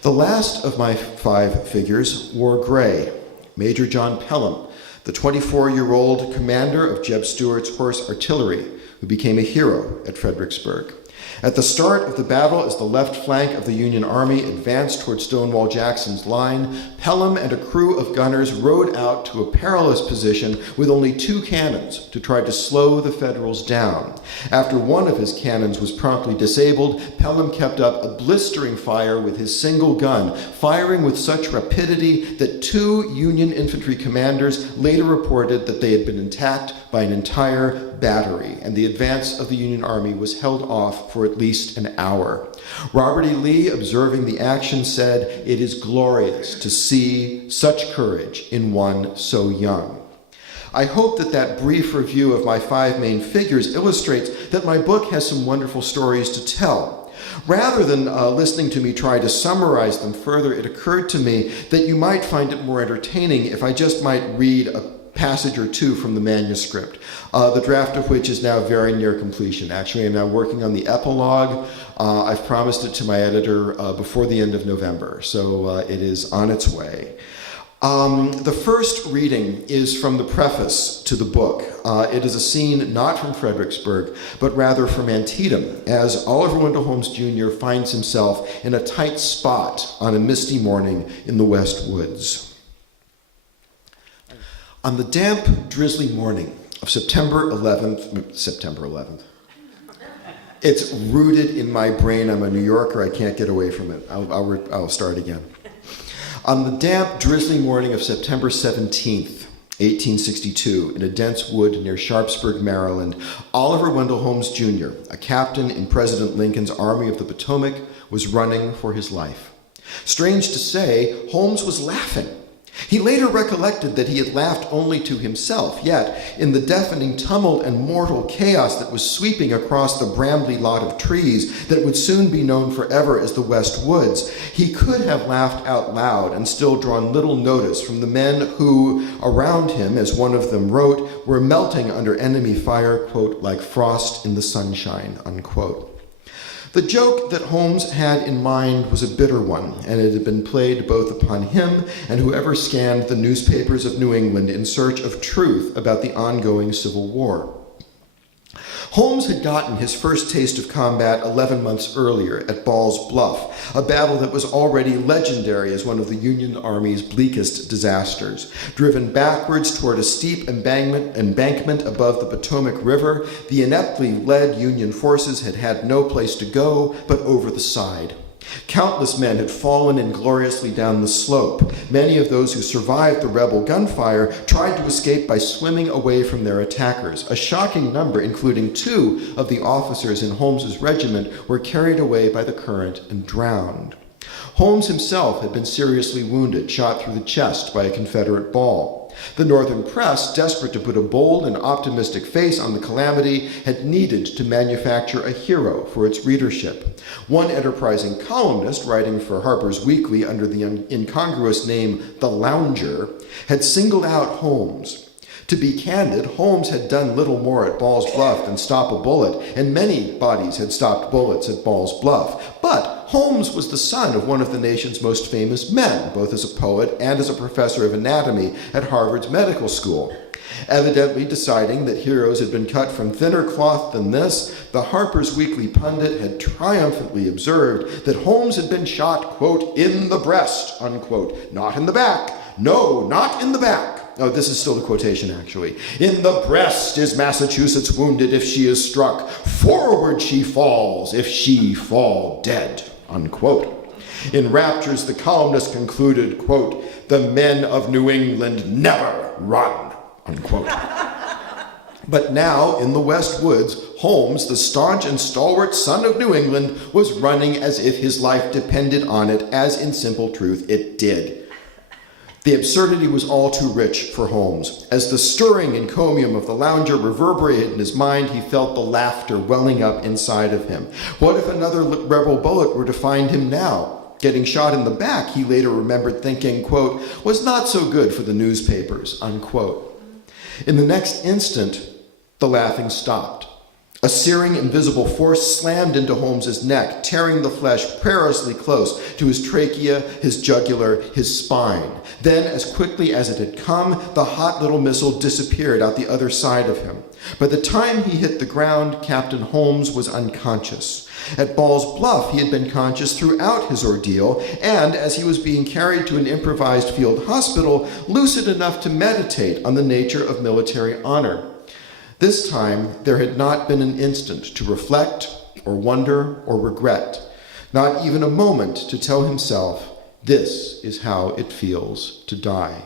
The last of my 5 figures wore gray. Major John Pelham, the 24-year-old commander of Jeb Stuart's horse artillery, who became a hero at Fredericksburg. At the start of the battle, as the left flank of the Union Army advanced toward Stonewall Jackson's line, Pelham and a crew of gunners rode out to a perilous position with only 2 cannons to try to slow the Federals down. After one of his cannons was promptly disabled, Pelham kept up a blistering fire with his single gun, firing with such rapidity that 2 Union infantry commanders later reported that they had been attacked by an entire battery, and the advance of the Union Army was held off for at least an hour. Robert E. Lee, observing the action, said, "It is glorious to see such courage in one so young." I hope that that brief review of my 5 main figures illustrates that my book has some wonderful stories to tell. Rather than listening to me try to summarize them further, it occurred to me that you might find it more entertaining if I just might read a passage or 2 from the manuscript, the draft of which is now very near completion. Actually, I'm now working on the epilogue. I've promised it to my editor before the end of November, so it is on its way. The first reading is from the preface to the book. It is a scene not from Fredericksburg, but rather from Antietam, as Oliver Wendell Holmes Jr. finds himself in a tight spot on a misty morning in the West Woods. On the damp, drizzly morning of September 11th, it's rooted in my brain. I'm a New Yorker, I can't get away from it. I'll start again. On the damp, drizzly morning of September 17th, 1862, in a dense wood near Sharpsburg, Maryland, Oliver Wendell Holmes Jr., a captain in President Lincoln's Army of the Potomac, was running for his life. Strange to say, Holmes was laughing. He later recollected that he had laughed only to himself, yet, in the deafening tumult and mortal chaos that was sweeping across the brambly lot of trees that would soon be known forever as the West Woods, he could have laughed out loud and still drawn little notice from the men who, around him, as one of them wrote, were melting under enemy fire, quote, like frost in the sunshine, unquote. The joke that Holmes had in mind was a bitter one, and it had been played both upon him and whoever scanned the newspapers of New England in search of truth about the ongoing Civil War. Holmes had gotten his first taste of combat 11 months earlier at Ball's Bluff, a battle that was already legendary as one of the Union Army's bleakest disasters. Driven backwards toward a steep embankment above the Potomac River, the ineptly led Union forces had had no place to go but over the side. Countless men had fallen ingloriously down the slope. Many of those who survived the rebel gunfire tried to escape by swimming away from their attackers. A shocking number, including 2 of the officers in Holmes's regiment, were carried away by the current and drowned. Holmes himself had been seriously wounded, shot through the chest by a Confederate ball. The Northern press, desperate to put a bold and optimistic face on the calamity, had needed to manufacture a hero for its readership. One enterprising columnist, writing for Harper's Weekly under the incongruous name The Lounger, had singled out Holmes. To be candid, Holmes had done little more at Ball's Bluff than stop a bullet, and many bodies had stopped bullets at Ball's Bluff. But Holmes was the son of one of the nation's most famous men, both as a poet and as a professor of anatomy at Harvard's medical school. Evidently deciding that heroes had been cut from thinner cloth than this, the Harper's Weekly pundit had triumphantly observed that Holmes had been shot, quote, in the breast, unquote, not in the back. No, not in the back. Oh, this is still the quotation, actually. In the breast is Massachusetts wounded if she is struck. Forward she falls if she fall dead, unquote. In raptures, the columnist concluded, quote, the men of New England never run, unquote. But now, in the West Woods, Holmes, the staunch and stalwart son of New England, was running as if his life depended on it, as in simple truth it did. The absurdity was all too rich for Holmes. As the stirring encomium of the Lounger reverberated in his mind, he felt the laughter welling up inside of him. What if another rebel bullet were to find him now? Getting shot in the back, he later remembered thinking, quote, was not so good for the newspapers, unquote. In the next instant, the laughing stopped. A searing, invisible force slammed into Holmes's neck, tearing the flesh perilously close to his trachea, his jugular, his spine. Then, as quickly as it had come, the hot little missile disappeared out the other side of him. By the time he hit the ground, Captain Holmes was unconscious. At Ball's Bluff, he had been conscious throughout his ordeal, and as he was being carried to an improvised field hospital, lucid enough to meditate on the nature of military honor. This time, there had not been an instant to reflect or wonder or regret, not even a moment to tell himself, this is how it feels to die.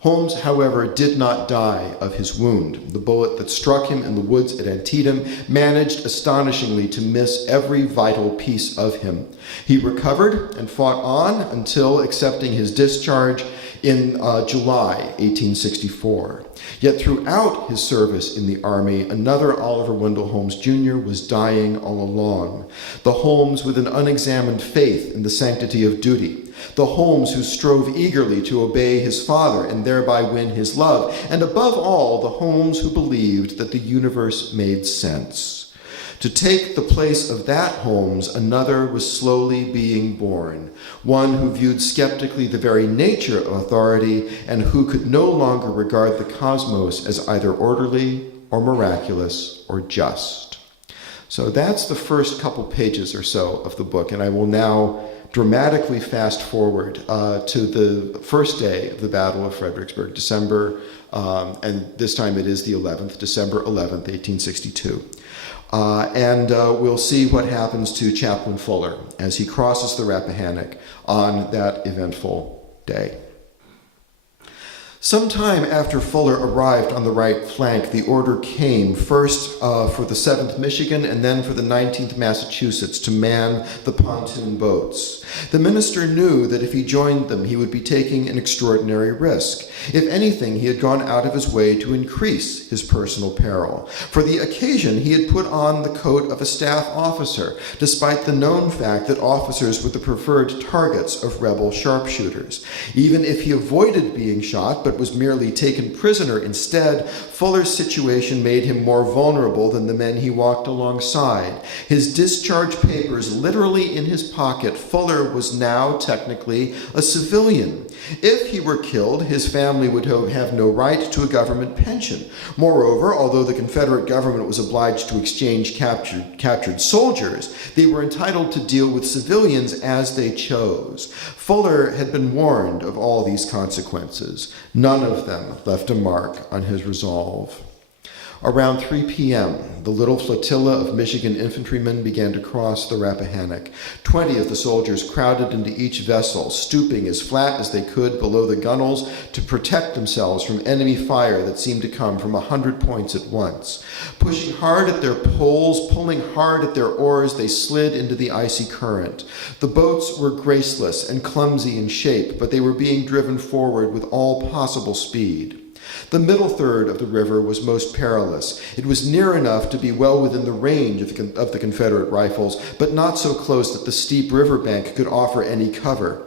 Holmes, however, did not die of his wound. The bullet that struck him in the woods at Antietam managed astonishingly to miss every vital piece of him. He recovered and fought on until accepting his discharge in July 1864. Yet throughout his service in the Army, another Oliver Wendell Holmes Jr. was dying all along. The Holmes with an unexamined faith in the sanctity of duty. The Holmes who strove eagerly to obey his father and thereby win his love. And above all, the Holmes who believed that the universe made sense. To take the place of that Holmes, another was slowly being born, one who viewed skeptically the very nature of authority and who could no longer regard the cosmos as either orderly or miraculous or just. So that's the first couple pages or so of the book, and I will now dramatically fast forward to the first day of the Battle of Fredericksburg, December, and this time it is the 11th, December 11th, 1862. And we'll see what happens to Chaplain Fuller as he crosses the Rappahannock on that eventful day. Sometime after Fuller arrived on the right flank, the order came first for the 7th Michigan and then for the 19th Massachusetts to man the pontoon boats. The minister knew that if he joined them, he would be taking an extraordinary risk. If anything, he had gone out of his way to increase his personal peril. For the occasion, he had put on the coat of a staff officer, despite the known fact that officers were the preferred targets of rebel sharpshooters. Even if he avoided being shot, but was merely taken prisoner instead, Fuller's situation made him more vulnerable than the men he walked alongside. His discharge papers literally in his pocket, Fuller was now technically a civilian. If he were killed, his family would have no right to a government pension. Moreover, although the Confederate government was obliged to exchange captured soldiers, they were entitled to deal with civilians as they chose. Fuller had been warned of all these consequences. None of them left a mark on his resolve. Around 3 p.m., the little flotilla of Michigan infantrymen began to cross the Rappahannock. 20 of the soldiers crowded into each vessel, stooping as flat as they could below the gunwales to protect themselves from enemy fire that seemed to come from 100 points at once. Pushing hard at their poles, pulling hard at their oars, they slid into the icy current. The boats were graceless and clumsy in shape, but they were being driven forward with all possible speed. The middle third of the river was most perilous. It was near enough to be well within the range of the Confederate rifles, but not so close that the steep riverbank could offer any cover.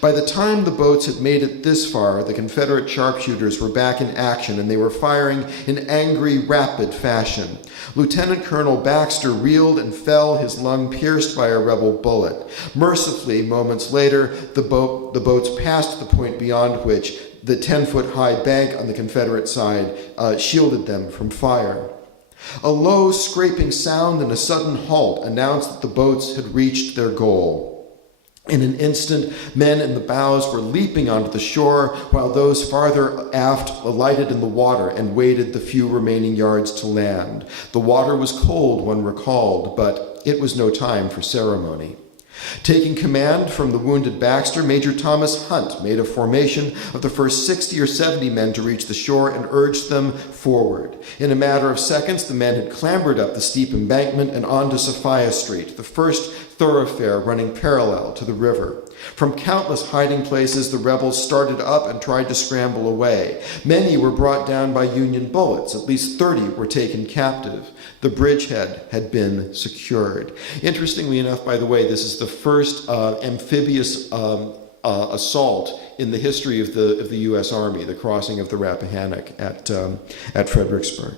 By the time the boats had made it this far, the Confederate sharpshooters were back in action, and they were firing in angry, rapid fashion. Lieutenant Colonel Baxter reeled and fell, his lung pierced by a rebel bullet. Mercifully, moments later, the boats passed the point beyond which the 10-foot-high bank on the Confederate side shielded them from fire. A low, scraping sound and a sudden halt announced that the boats had reached their goal. In an instant, men in the bows were leaping onto the shore, while those farther aft alighted in the water and waded the few remaining yards to land. The water was cold, one recalled, but it was no time for ceremony. Taking command from the wounded Baxter, Major Thomas Hunt made a formation of the first 60 or 70 men to reach the shore and urged them forward. In a matter of seconds, the men had clambered up the steep embankment and onto Sophia Street, the first thoroughfare running parallel to the river. From countless hiding places, the rebels started up and tried to scramble away. Many were brought down by Union bullets. At least 30 were taken captive. The bridgehead had been secured. Interestingly enough, by the way, this is the first amphibious assault in the history of the U.S. Army, the crossing of the Rappahannock at Fredericksburg.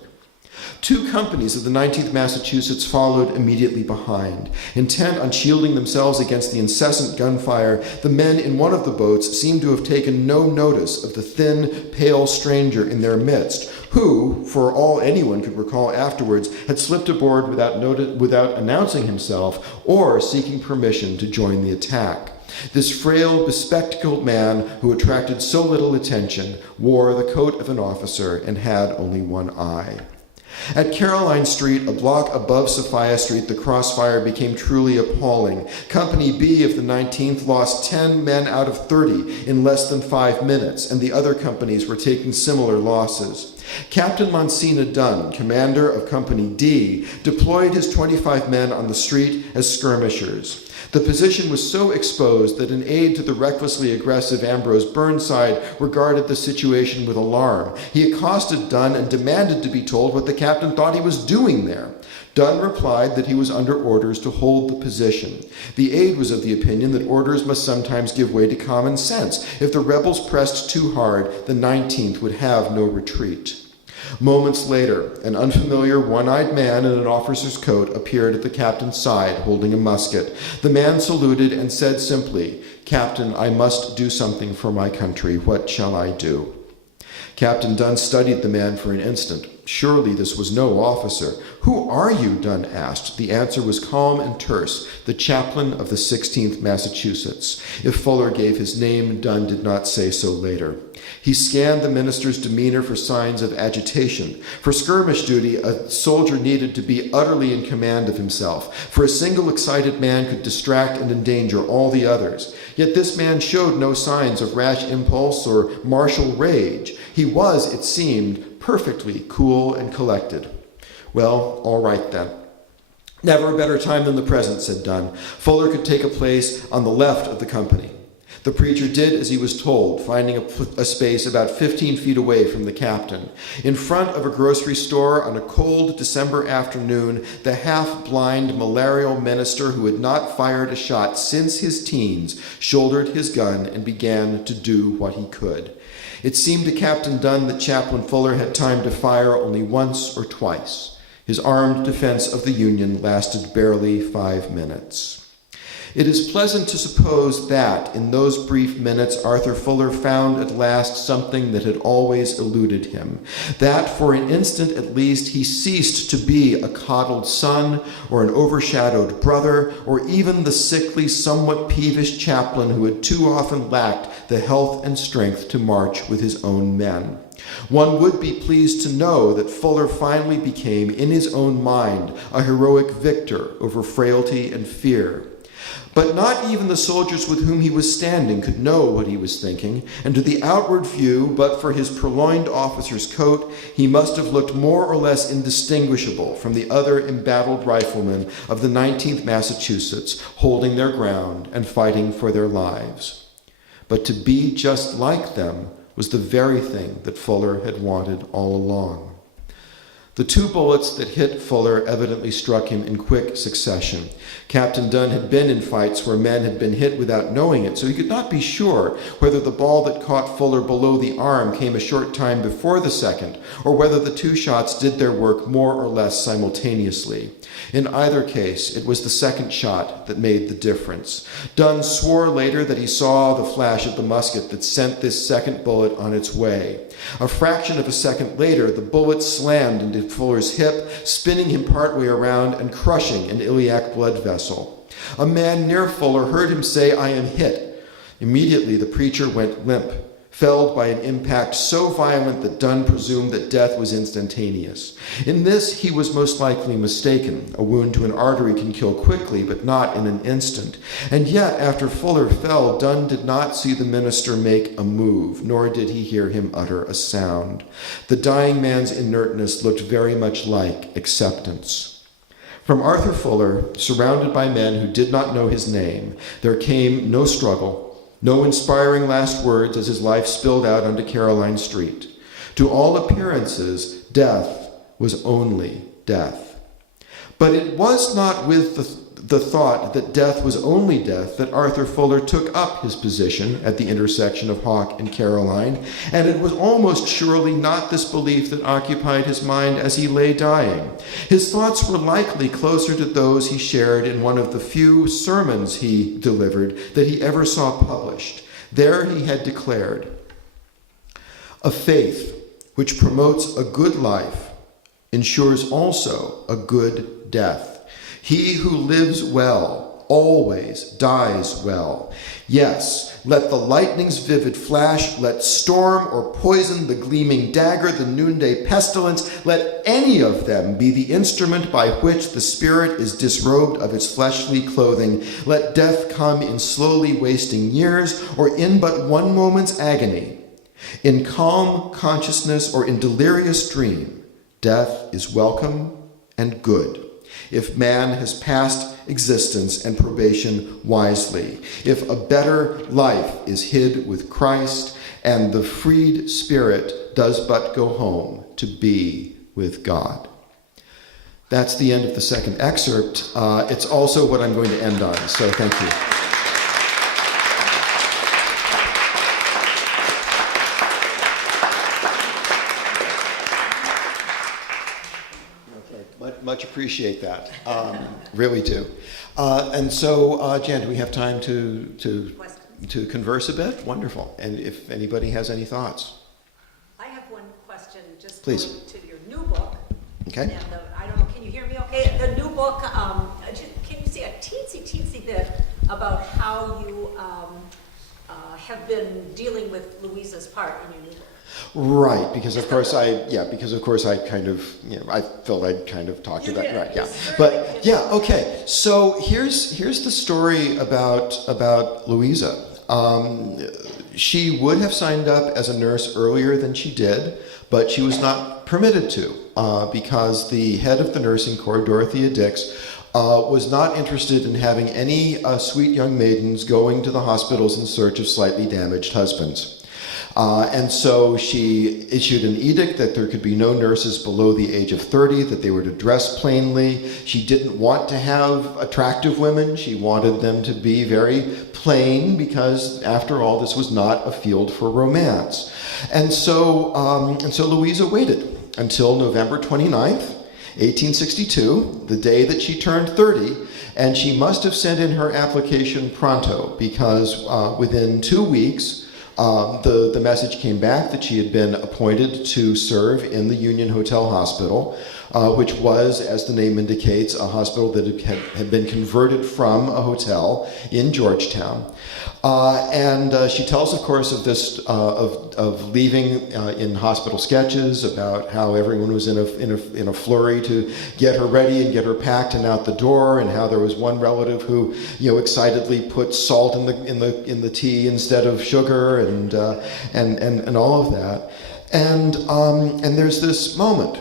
Two companies of the 19th Massachusetts followed immediately behind. Intent on shielding themselves against the incessant gunfire, the men in one of the boats seemed to have taken no notice of the thin, pale stranger in their midst, who, for all anyone could recall afterwards, had slipped aboard without announcing himself or seeking permission to join the attack. This frail, bespectacled man, who attracted so little attention, wore the coat of an officer and had only one eye. At Caroline Street, a block above Sophia Street, the crossfire became truly appalling. Company B of the 19th lost 10 men out of 30 in less than 5 minutes, and the other companies were taking similar losses. Captain Monsina Dunn, commander of Company D, deployed his 25 men on the street as skirmishers. The position was so exposed that an aide to the recklessly aggressive Ambrose Burnside regarded the situation with alarm. He accosted Dunn and demanded to be told what the captain thought he was doing there. Dunn replied that he was under orders to hold the position. The aide was of the opinion that orders must sometimes give way to common sense. If the rebels pressed too hard, the 19th would have no retreat. Moments later, an unfamiliar one-eyed man in an officer's coat appeared at the captain's side, holding a musket. The man saluted and said simply, "Captain, I must do something for my country. What shall I do?" Captain Dunn studied the man for an instant. Surely this was no officer. "Who are you?" Dunn asked. The answer was calm and terse, the chaplain of the 16th Massachusetts. If Fuller gave his name, Dunn did not say so later. He scanned the minister's demeanor for signs of agitation. For skirmish duty, a soldier needed to be utterly in command of himself, for a single excited man could distract and endanger all the others. Yet this man showed no signs of rash impulse or martial rage. He was, it seemed, perfectly cool and collected. "Well, all right then. Never a better time than the present," said Dunn. "Fuller could take a place on the left of the company." The preacher did as he was told, finding a space about 15 feet away from the captain. In front of a grocery store on a cold December afternoon, the half-blind malarial minister who had not fired a shot since his teens shouldered his gun and began to do what he could. It seemed to Captain Dunn that Chaplain Fuller had time to fire only once or twice. His armed defense of the Union lasted barely 5 minutes. It is pleasant to suppose that, in those brief minutes, Arthur Fuller found at last something that had always eluded him. That, for an instant at least, he ceased to be a coddled son, or an overshadowed brother, or even the sickly, somewhat peevish chaplain who had too often lacked the health and strength to march with his own men. One would be pleased to know that Fuller finally became, in his own mind, a heroic victor over frailty and fear. But not even the soldiers with whom he was standing could know what he was thinking, and to the outward view, but for his purloined officer's coat, he must have looked more or less indistinguishable from the other embattled riflemen of the 19th Massachusetts, holding their ground and fighting for their lives. But to be just like them was the very thing that Fuller had wanted all along. The 2 bullets that hit Fuller evidently struck him in quick succession. Captain Dunn had been in fights where men had been hit without knowing it, so he could not be sure whether the ball that caught Fuller below the arm came a short time before the second, or whether the 2 shots did their work more or less simultaneously. In either case, it was the second shot that made the difference. Dunn swore later that he saw the flash of the musket that sent this second bullet on its way. A fraction of a second later, the bullet slammed into Fuller's hip, spinning him partway around and crushing an iliac blood vessel. A man near Fuller heard him say, "I am hit." Immediately, the preacher went limp, felled by an impact so violent that Dunn presumed that death was instantaneous. In this, he was most likely mistaken. A wound to an artery can kill quickly, but not in an instant. And yet, after Fuller fell, Dunn did not see the minister make a move, nor did he hear him utter a sound. The dying man's inertness looked very much like acceptance. From Arthur Fuller, surrounded by men who did not know his name, there came no struggle, no inspiring last words as his life spilled out onto Caroline Street. To all appearances, death was only death. But it was not with the thought that death was only death that Arthur Fuller took up his position at the intersection of Hawk and Caroline, and it was almost surely not this belief that occupied his mind as he lay dying. His thoughts were likely closer to those he shared in one of the few sermons he delivered that he ever saw published. There he had declared, "A faith which promotes a good life ensures also a good death. He who lives well always dies well. Yes, let the lightning's vivid flash, let storm or poison, the gleaming dagger, the noonday pestilence, let any of them be the instrument by which the spirit is disrobed of its fleshly clothing. Let death come in slowly wasting years or in but one moment's agony. In calm consciousness or in delirious dream, death is welcome and good. If man has passed existence and probation wisely, if a better life is hid with Christ, and the freed spirit does but go home to be with God." That's the end of the second excerpt. It's also what I'm going to end on, so thank you. Much appreciate that. Really do. And so, Jan, do we have time to converse a bit? Wonderful. And if anybody has any thoughts. I have one question, just Please. going to your new book. Okay. And I don't know, can you hear me okay? The new book, can you say a teensy bit about how you have been dealing with Louisa's part in your new book? Right, because of course I kind of, I felt I'd kind of talked about it, right, yeah. But yeah, okay. So here's the story about Louisa. She would have signed up as a nurse earlier than she did, but she was not permitted to because the head of the nursing corps, Dorothea Dix, was not interested in having any sweet young maidens going to the hospitals in search of slightly damaged husbands. And so she issued an edict that there could be no nurses below the age of 30, that they were to dress plainly. She didn't want to have attractive women. She wanted them to be very plain because, after all, this was not a field for romance. And so Louisa waited until November 29th, 1862, the day that she turned 30, and she must have sent in her application pronto because within 2 weeks, the message came back that she had been appointed to serve in the Union Hotel Hospital, which was, as the name indicates, a hospital that had been converted from a hotel in Georgetown. And she tells, of course, of this of leaving in hospital sketches about how everyone was in a flurry to get her ready and get her packed and out the door, and how there was one relative who excitedly put salt in the tea instead of sugar, and all of that. And there's this moment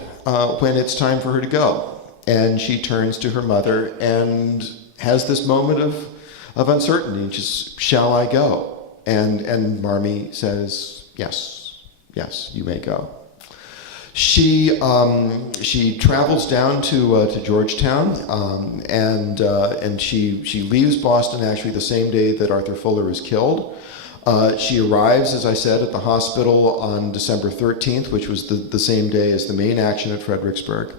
when it's time for her to go, and she turns to her mother and has this moment of uncertainty. Just, shall I go? And Marmee says, yes, you may go. She travels down to Georgetown, and she leaves Boston actually the same day that Arthur Fuller is killed. She arrives, as I said, at the hospital on December 13th, which was the same day as the main action at Fredericksburg.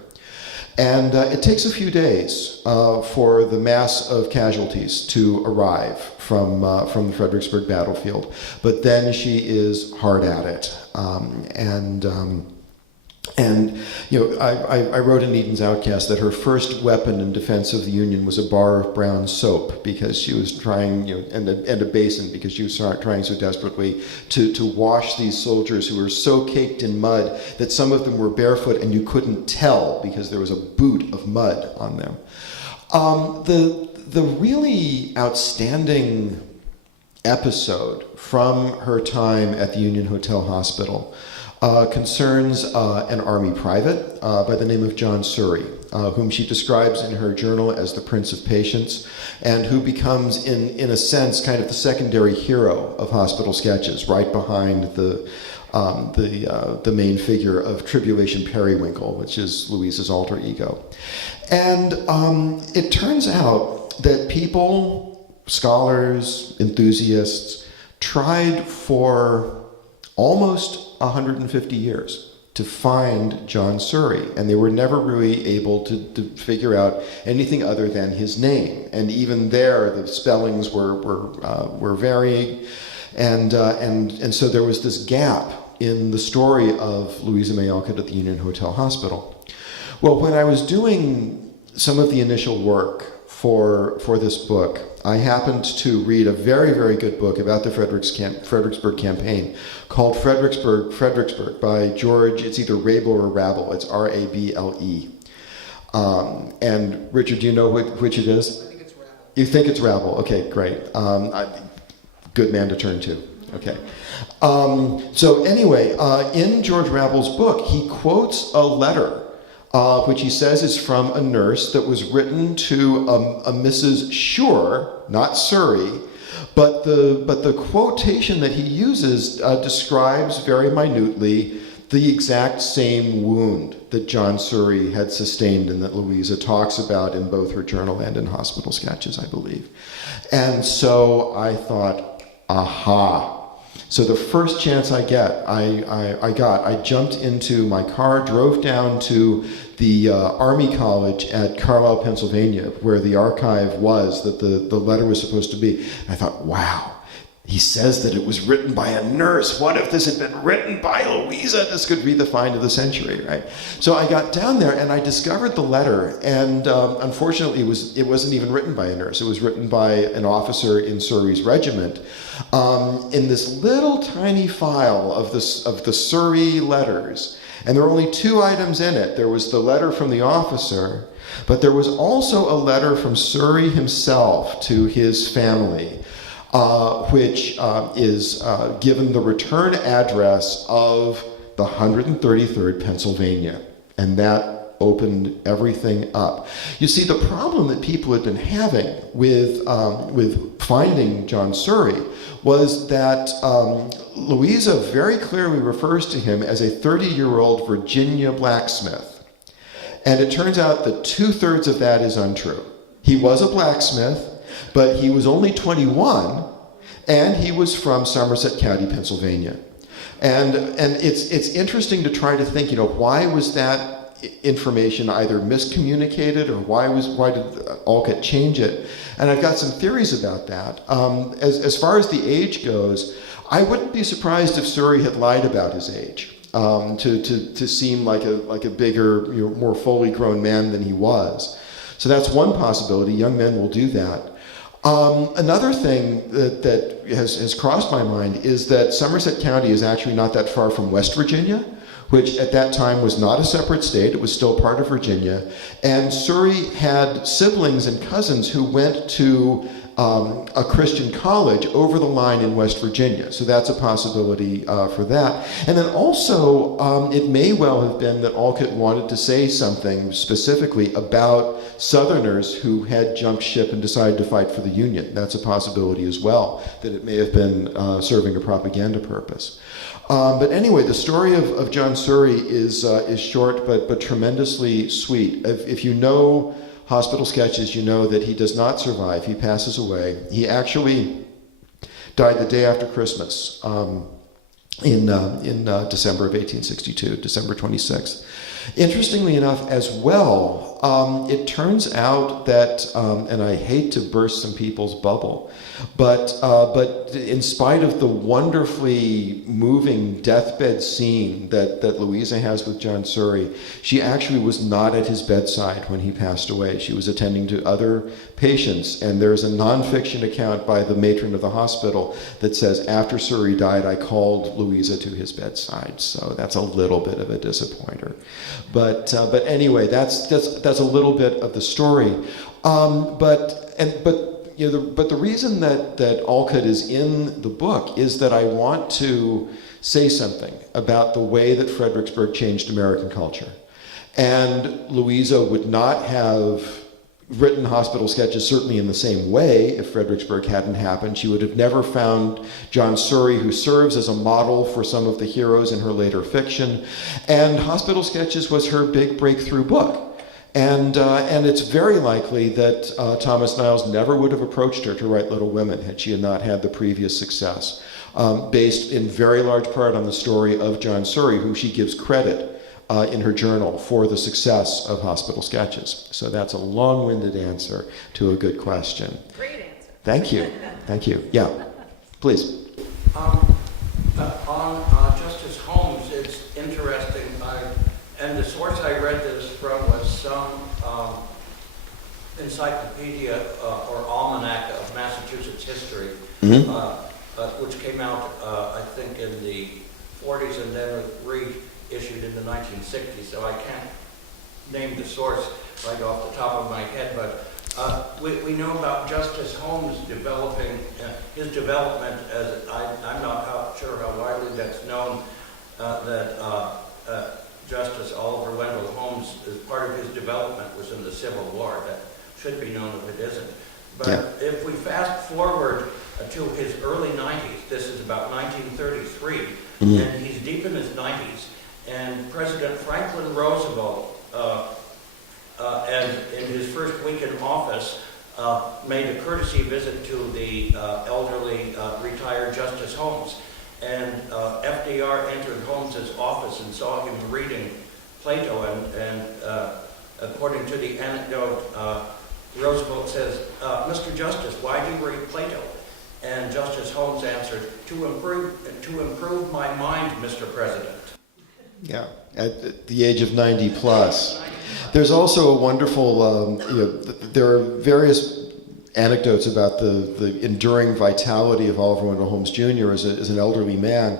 And it takes a few days for the mass of casualties to arrive from the Fredericksburg battlefield. But then she is hard at it. I wrote in Eden's Outcast that her first weapon in defense of the Union was a bar of brown soap, because she was trying, and a basin, because she was trying so desperately to wash these soldiers who were so caked in mud that some of them were barefoot and you couldn't tell because there was a boot of mud on them. The really outstanding episode from her time at the Union Hotel Hospital concerns an Army private by the name of John Surrey, whom she describes in her journal as the Prince of Patience, and who becomes, in a sense, kind of the secondary hero of hospital sketches, right behind the main figure of Tribulation Periwinkle, which is Louisa's alter ego. And it turns out that people, scholars, enthusiasts, tried for almost 150 years to find John Surrey, and they were never really able to figure out anything other than his name. And even there, the spellings were varying, and so there was this gap in the story of Louisa May Alcott at the Union Hotel Hospital. Well, when I was doing some of the initial work for this book, I happened to read a very, very good book about the Fredericksburg campaign called Fredericksburg by George, it's either Rabel or Rabel, it's R-A-B-L-E. And Richard, do you know which it is? I think it's Rabel. You think it's Rabel, okay, great. Good man to turn to, okay. So anyway, in George Rabel's book, he quotes a letter which he says is from a nurse that was written to a Mrs. Shure, not Surrey, but the quotation that he uses describes very minutely the exact same wound that John Surrey had sustained and that Louisa talks about in both her journal and in Hospital Sketches, I believe. And so I thought, aha. So the first chance I get, I jumped into my car, drove down to the Army College at Carlisle, Pennsylvania, where the archive was that the letter was supposed to be. And I thought, wow, he says that it was written by a nurse. What if this had been written by Louisa? This could be the find of the century, right? So I got down there and I discovered the letter, and unfortunately it wasn't even written by a nurse. It was written by an officer in Surrey's regiment. In this little tiny file of the Surrey letters, and there were only 2 items in it. There was the letter from the officer, but there was also a letter from Surrey himself to his family, which is given the return address of the 133rd Pennsylvania, and that opened everything up. You see, the problem that people had been having with finding John Surrey was that Louisa very clearly refers to him as a 30-year-old Virginia blacksmith. And it turns out that 2/3 of that is untrue. He was a blacksmith, but he was only 21, and he was from Somerset County, Pennsylvania. And it's interesting to try to think, why was that information either miscommunicated, or why did Alcott change it? And I've got some theories about that. As far as the age goes, I wouldn't be surprised if Surrey had lied about his age to seem like a bigger, more fully grown man than he was. So that's one possibility. Young men will do that. Another thing that has crossed my mind is that Somerset County is actually not that far from West Virginia, which at that time was not a separate state. It was still part of Virginia. And Surrey had siblings and cousins who went to a Christian college over the line in West Virginia. So that's a possibility for that. And then also, it may well have been that Alcott wanted to say something specifically about Southerners who had jumped ship and decided to fight for the Union. That's a possibility as well, that it may have been serving a propaganda purpose. But anyway, the story of John Surrey is short but tremendously sweet. If you know Hospital Sketches, you know that he does not survive. He passes away. He actually died the day after Christmas in December of 1862, December 26th. Interestingly enough, as well, it turns out that, and I hate to burst some people's bubble, but in spite of the wonderfully moving deathbed scene that Louisa has with John Surrey, she actually was not at his bedside when he passed away. She was attending to other patients, and there's a nonfiction account by the matron of the hospital that says, after Surrey died, I called Louisa to his bedside. So that's a little bit of a disappointer. But anyway, that's a little bit of the story. But the reason that Alcott is in the book is that I want to say something about the way that Fredericksburg changed American culture. And Louisa would not have written Hospital Sketches certainly in the same way if Fredericksburg hadn't happened. She would have never found John Surrey, who serves as a model for some of the heroes in her later fiction. And Hospital Sketches was her big breakthrough book. And it's very likely that Thomas Niles never would have approached her to write Little Women had she not had the previous success, based in very large part on the story of John Surrey, who she gives credit in her journal for the success of Hospital Sketches. So that's a long-winded answer to a good question. Great answer. Thank you. Thank you. Yeah, please. On Justice Holmes, it's interesting, and the source I read this from was some encyclopedia or almanac of Massachusetts history, which came out, I think, in the 40s and then reissued in the 1960s, so I can't name the source right off the top of my head, but we know about Justice Holmes developing, his development as, I'm not sure how widely that's known, that Justice Oliver Wendell Holmes, as part of his development, was in the Civil War. That should be known if it isn't. But if we fast forward to his early 90s, this is about 1933, and he's deep in his 90s, and President Franklin Roosevelt, and in his first week in office, made a courtesy visit to the elderly retired Justice Holmes. And FDR entered Holmes's office and saw him reading Plato, and according to the anecdote, Roosevelt says, "Mr. Justice, why do you read Plato?" And Justice Holmes answered, to improve my mind, Mr. President." Yeah, at the age of 90 plus. There's also a wonderful, there are various anecdotes about the enduring vitality of Oliver Wendell Holmes Jr. as an elderly man.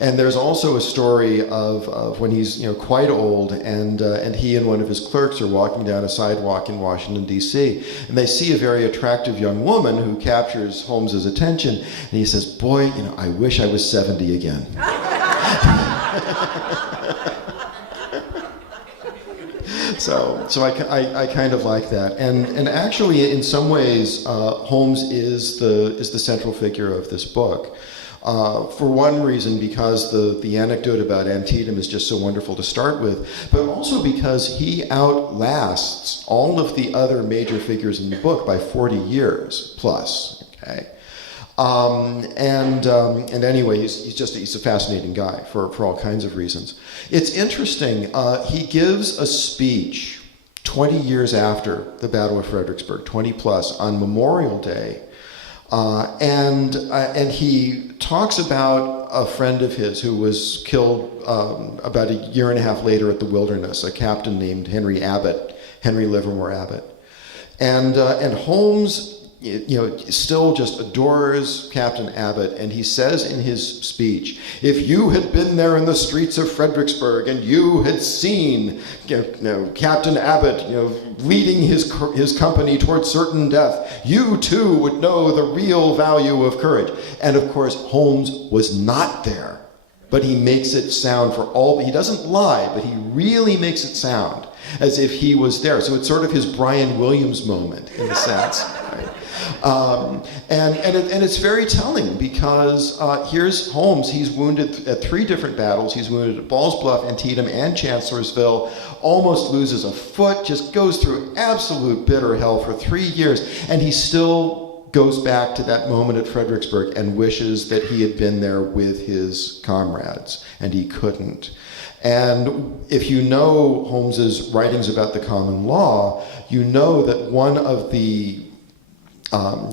And there's also a story of when he's quite old, and he and one of his clerks are walking down a sidewalk in Washington, D.C., and they see a very attractive young woman who captures Holmes's attention, and he says, "Boy, I wish I was 70 again." So I kind of like that, and actually in some ways Holmes is the central figure of this book. For one reason, because the anecdote about Antietam is just so wonderful to start with, but also because he outlasts all of the other major figures in the book by 40 years plus. Okay. And anyway, he's a fascinating guy for all kinds of reasons. It's interesting. He gives a speech 20 years after the Battle of Fredericksburg, 20 plus, on Memorial Day, and he talks about a friend of his who was killed about a year and a half later at the Wilderness, a captain named Henry Livermore Abbott, and Holmes, still just adores Captain Abbott, and he says in his speech, "If you had been there in the streets of Fredericksburg and you had seen Captain Abbott leading his company towards certain death, you too would know the real value of courage." And of course, Holmes was not there, but he makes it sound he doesn't lie, but he really makes it sound as if he was there. So it's sort of his Brian Williams moment in a sense. Right? And it's very telling because here's Holmes. He's wounded at 3 different battles. He's wounded at Ball's Bluff, Antietam, and Chancellorsville. Almost loses a foot. Just goes through absolute bitter hell for 3 years, and he still goes back to that moment at Fredericksburg and wishes that he had been there with his comrades, and he couldn't. And if you know Holmes's writings about the common law, you know that one of the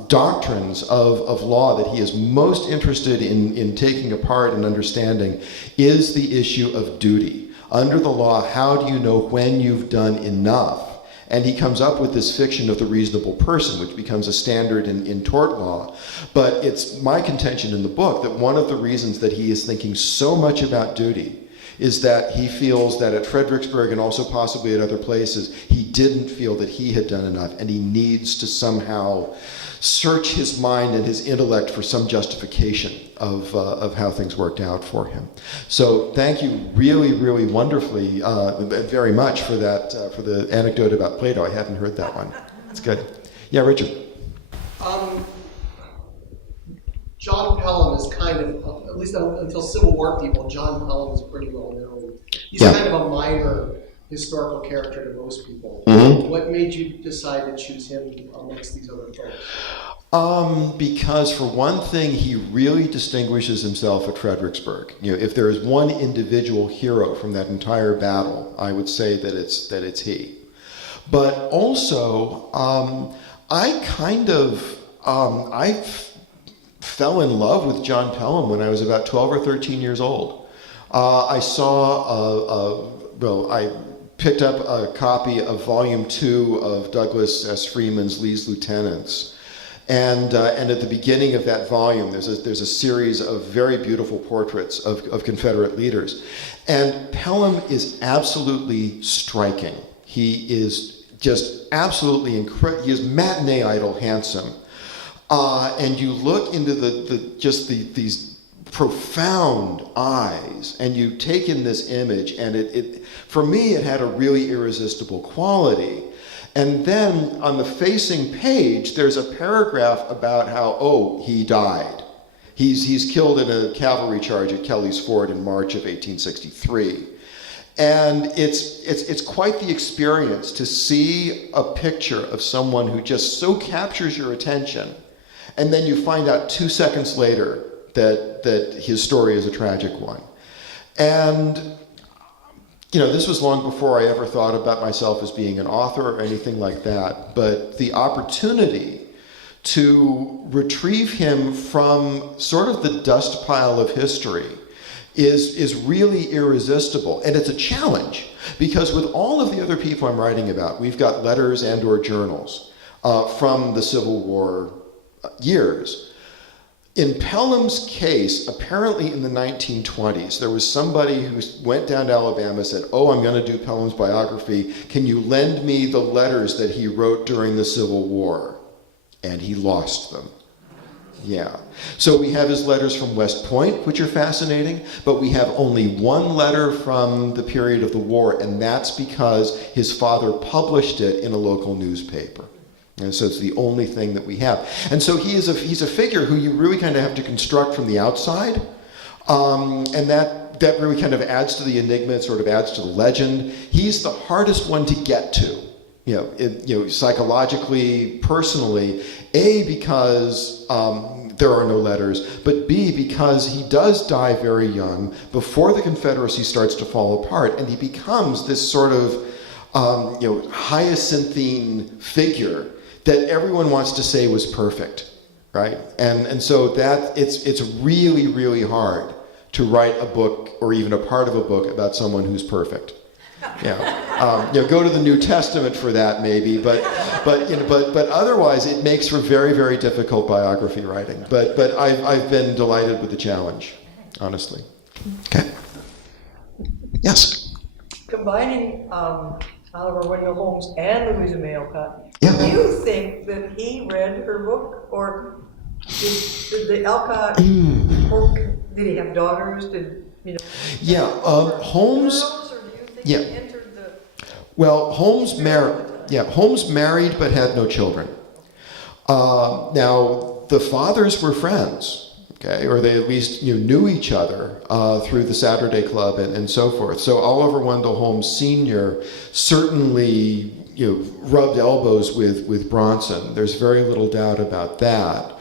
doctrines of law that he is most interested in taking apart and understanding is the issue of duty. Under the law, how do you know when you've done enough? And he comes up with this fiction of the reasonable person, which becomes a standard in tort law. But it's my contention in the book that one of the reasons that he is thinking so much about duty is that he feels that at Fredericksburg and also possibly at other places, he didn't feel that he had done enough, and he needs to somehow search his mind and his intellect for some justification of how things worked out for him. So thank you really, really wonderfully, very much for that, for the anecdote about Plato. I hadn't heard that one. It's good. Yeah, Richard. John Pelham is kind of, at least until Civil War people, John Pelham is pretty well known. He's kind of a minor historical character to most people. Mhm. What made you decide to choose him amongst these other folks? Because for one thing, he really distinguishes himself at Fredericksburg. If there is one individual hero from that entire battle, I would say that it's he. But also, I fell in love with John Pelham when I was about 12 or 13 years old. I picked up a copy of Volume 2 of Douglas S. Freeman's Lee's Lieutenants. And at the beginning of that volume, there's a series of very beautiful portraits of Confederate leaders. And Pelham is absolutely striking. He is just absolutely incredible. He is matinee idol handsome. And you look into these profound eyes, and you take in this image, and it for me, it had a really irresistible quality. And then on the facing page, there's a paragraph about how, he died. He's killed in a cavalry charge at Kelly's Ford in March of 1863. And it's quite the experience to see a picture of someone who just so captures your attention, and then you find out 2 seconds later that his story is a tragic one. And this was long before I ever thought about myself as being an author or anything like that, but the opportunity to retrieve him from sort of the dust pile of history is really irresistible. And it's a challenge, because with all of the other people I'm writing about, we've got letters and or journals from the Civil War years. In Pelham's case, apparently in the 1920s, there was somebody who went down to Alabama and said, I'm going to do Pelham's biography. Can you lend me the letters that he wrote during the Civil War? And he lost them. Yeah. So we have his letters from West Point, which are fascinating, but we have only one letter from the period of the war, and that's because his father published it in a local newspaper. And so it's the only thing that we have. And so he's a figure who you really kind of have to construct from the outside. And that really kind of adds to the enigma, it sort of adds to the legend. He's the hardest one to get to, psychologically, personally, A, because there are no letters, but B, because he does die very young before the Confederacy starts to fall apart, and he becomes this sort of hyacinthine figure that everyone wants to say was perfect, right? And so that it's really, really hard to write a book or even a part of a book about someone who's perfect. Go to the New Testament for that maybe, but otherwise it makes for very, very difficult biography writing. But I've been delighted with the challenge, honestly. Okay. Yes. Combining Oliver Wendell Holmes and Louisa May Alcott, Yeah. do you think that he read her book, or did the Alcott book, did he have daughters? Yeah, Holmes. Girls, or do you think Yeah. he entered the... Well, Holmes married but had no children. Now, the fathers were friends. Okay, or they at least knew each other through the Saturday Club and so forth. So Oliver Wendell Holmes Sr. certainly rubbed elbows with Bronson. There's very little doubt about that.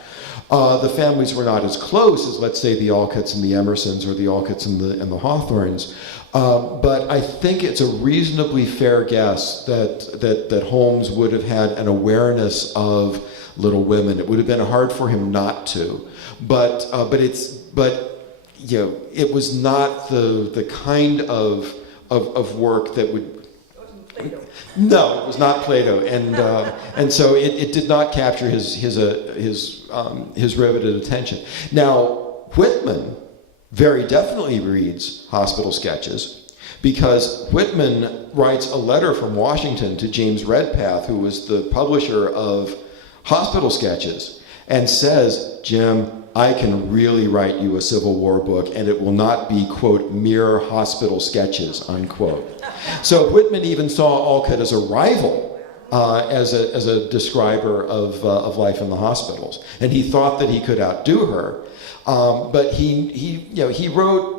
The families were not as close as, let's say, the Alcotts and the Emersons or the Alcotts and the Hawthornes. But I think it's a reasonably fair guess that Holmes would have had an awareness of Little Women. It would have been hard for him not to. But it was not the kind of work that would. No, it was not Plato, and so it did not capture his riveted attention. Now, Whitman very definitely reads hospital sketches, because Whitman writes a letter from Washington to James Redpath, who was the publisher of hospital sketches, and says, Jim, I can really write you a Civil War book, and it will not be, quote, mere hospital sketches, unquote. So Whitman even saw Alcott as a rival, as a describer of life in the hospitals, and he thought that he could outdo her. But he wrote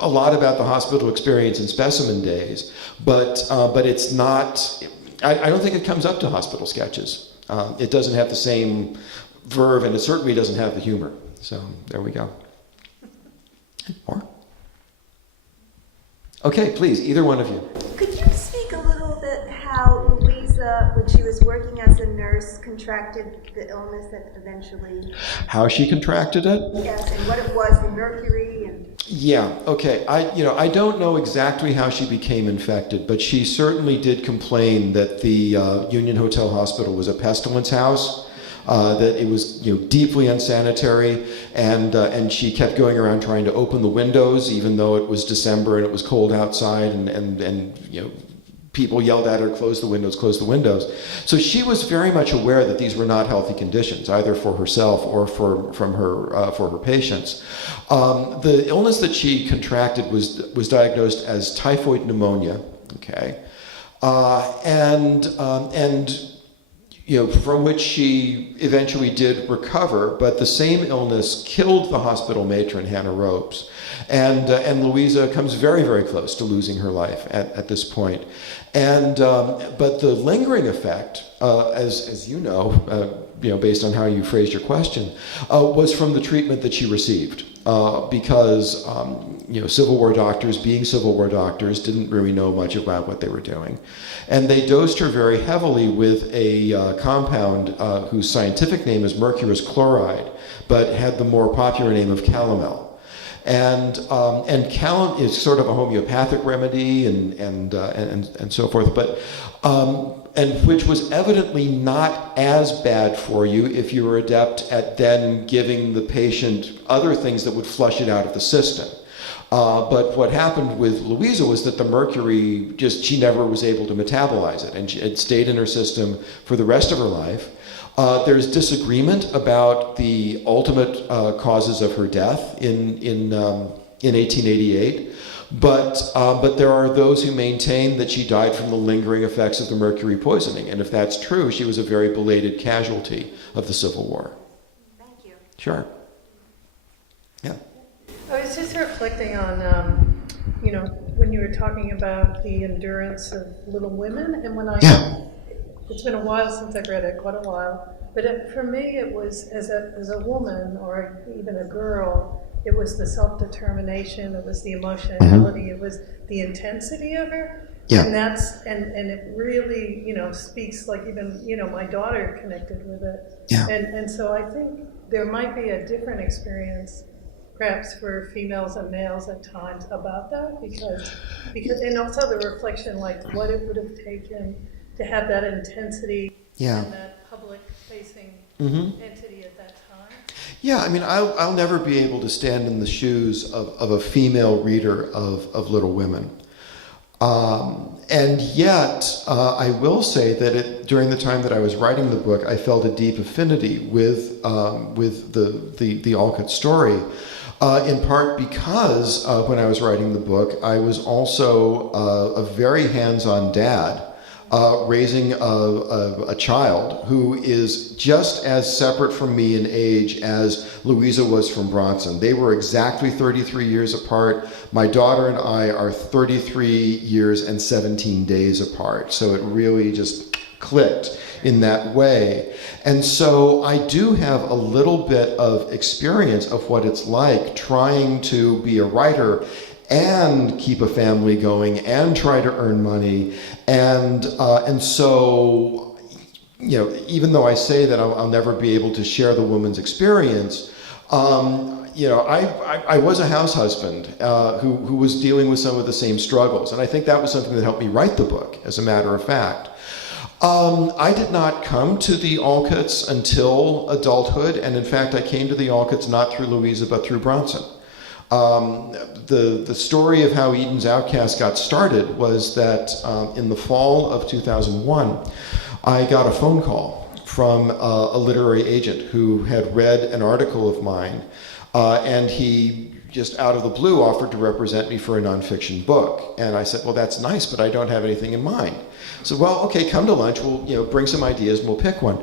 a lot about the hospital experience in Specimen Days, but it's not. I don't think it comes up to Hospital Sketches. It doesn't have the same verve, and it certainly doesn't have the humor. So there we go. More? Okay, please, either one of you. Could you speak a little bit how Louisa, when she was working as a nurse, contracted the illness that eventually... How she contracted it? Yes, and what it was, the mercury and... Yeah, okay. I don't know exactly how she became infected, but she certainly did complain that the Union Hotel Hospital was a pestilence house, that it was deeply unsanitary, and she kept going around trying to open the windows, even though it was December and it was cold outside, and people yelled at her, close the windows, close the windows. So she was very much aware that these were not healthy conditions, either for herself or for her patients. The illness that she contracted was diagnosed as typhoid pneumonia, okay, and from which she eventually did recover, but the same illness killed the hospital matron, Hannah Ropes. And Louisa comes very, very close to losing her life at this point. But the lingering effect, as you know, based on how you phrased your question, was from the treatment that she received. Because Civil War doctors, being Civil War doctors, didn't really know much about what they were doing. And they dosed her very heavily with a compound whose scientific name is mercurous chloride, but had the more popular name of calomel. And calomel is sort of a homeopathic remedy and so forth, but and which was evidently not as bad for you if you were adept at then giving the patient other things that would flush it out of the system. But what happened with Louisa was that the mercury she never was able to metabolize it, and it stayed in her system for the rest of her life. There's disagreement about the ultimate causes of her death in 1888, but there are those who maintain that she died from the lingering effects of the mercury poisoning, and if that's true, she was a very belated casualty of the Civil War. Thank you. Sure. Yeah. I was just reflecting on, when you were talking about the endurance of Little Women, and when it's been a while since I've read it, quite a while, but for me it was, as a woman, or even a girl, it was the self-determination, it was the emotionality, it was the intensity of her, and and it really, speaks, like even, my daughter connected with it, and so I think there might be a different experience perhaps for females and males at times about that, because and also the reflection, like what it would have taken to have that intensity and that public-facing entity at that time. Yeah, I mean, I'll never be able to stand in the shoes of a female reader of Little Women. And yet, I will say that during the time that I was writing the book, I felt a deep affinity with the Alcott story. In part because when I was writing the book, I was also a very hands-on dad, raising a child who is just as separate from me in age as Louisa was from Bronson. They were exactly 33 years apart. My daughter and I are 33 years and 17 days apart. So it really just clicked in that way. And so I do have a little bit of experience of what it's like trying to be a writer and keep a family going and try to earn money. And so, even though I say that I'll never be able to share the woman's experience, I was a house husband who was dealing with some of the same struggles. And I think that was something that helped me write the book, as a matter of fact. I did not come to the Alcotts until adulthood, and in fact I came to the Alcotts not through Louisa but through Bronson. The story of how Eden's Outcast got started was that in the fall of 2001 I got a phone call from a literary agent who had read an article of mine, and he just out of the blue offered to represent me for a nonfiction book. And I said, well, that's nice, but I don't have anything in mind. So, well, okay, come to lunch, we'll bring some ideas and we'll pick one.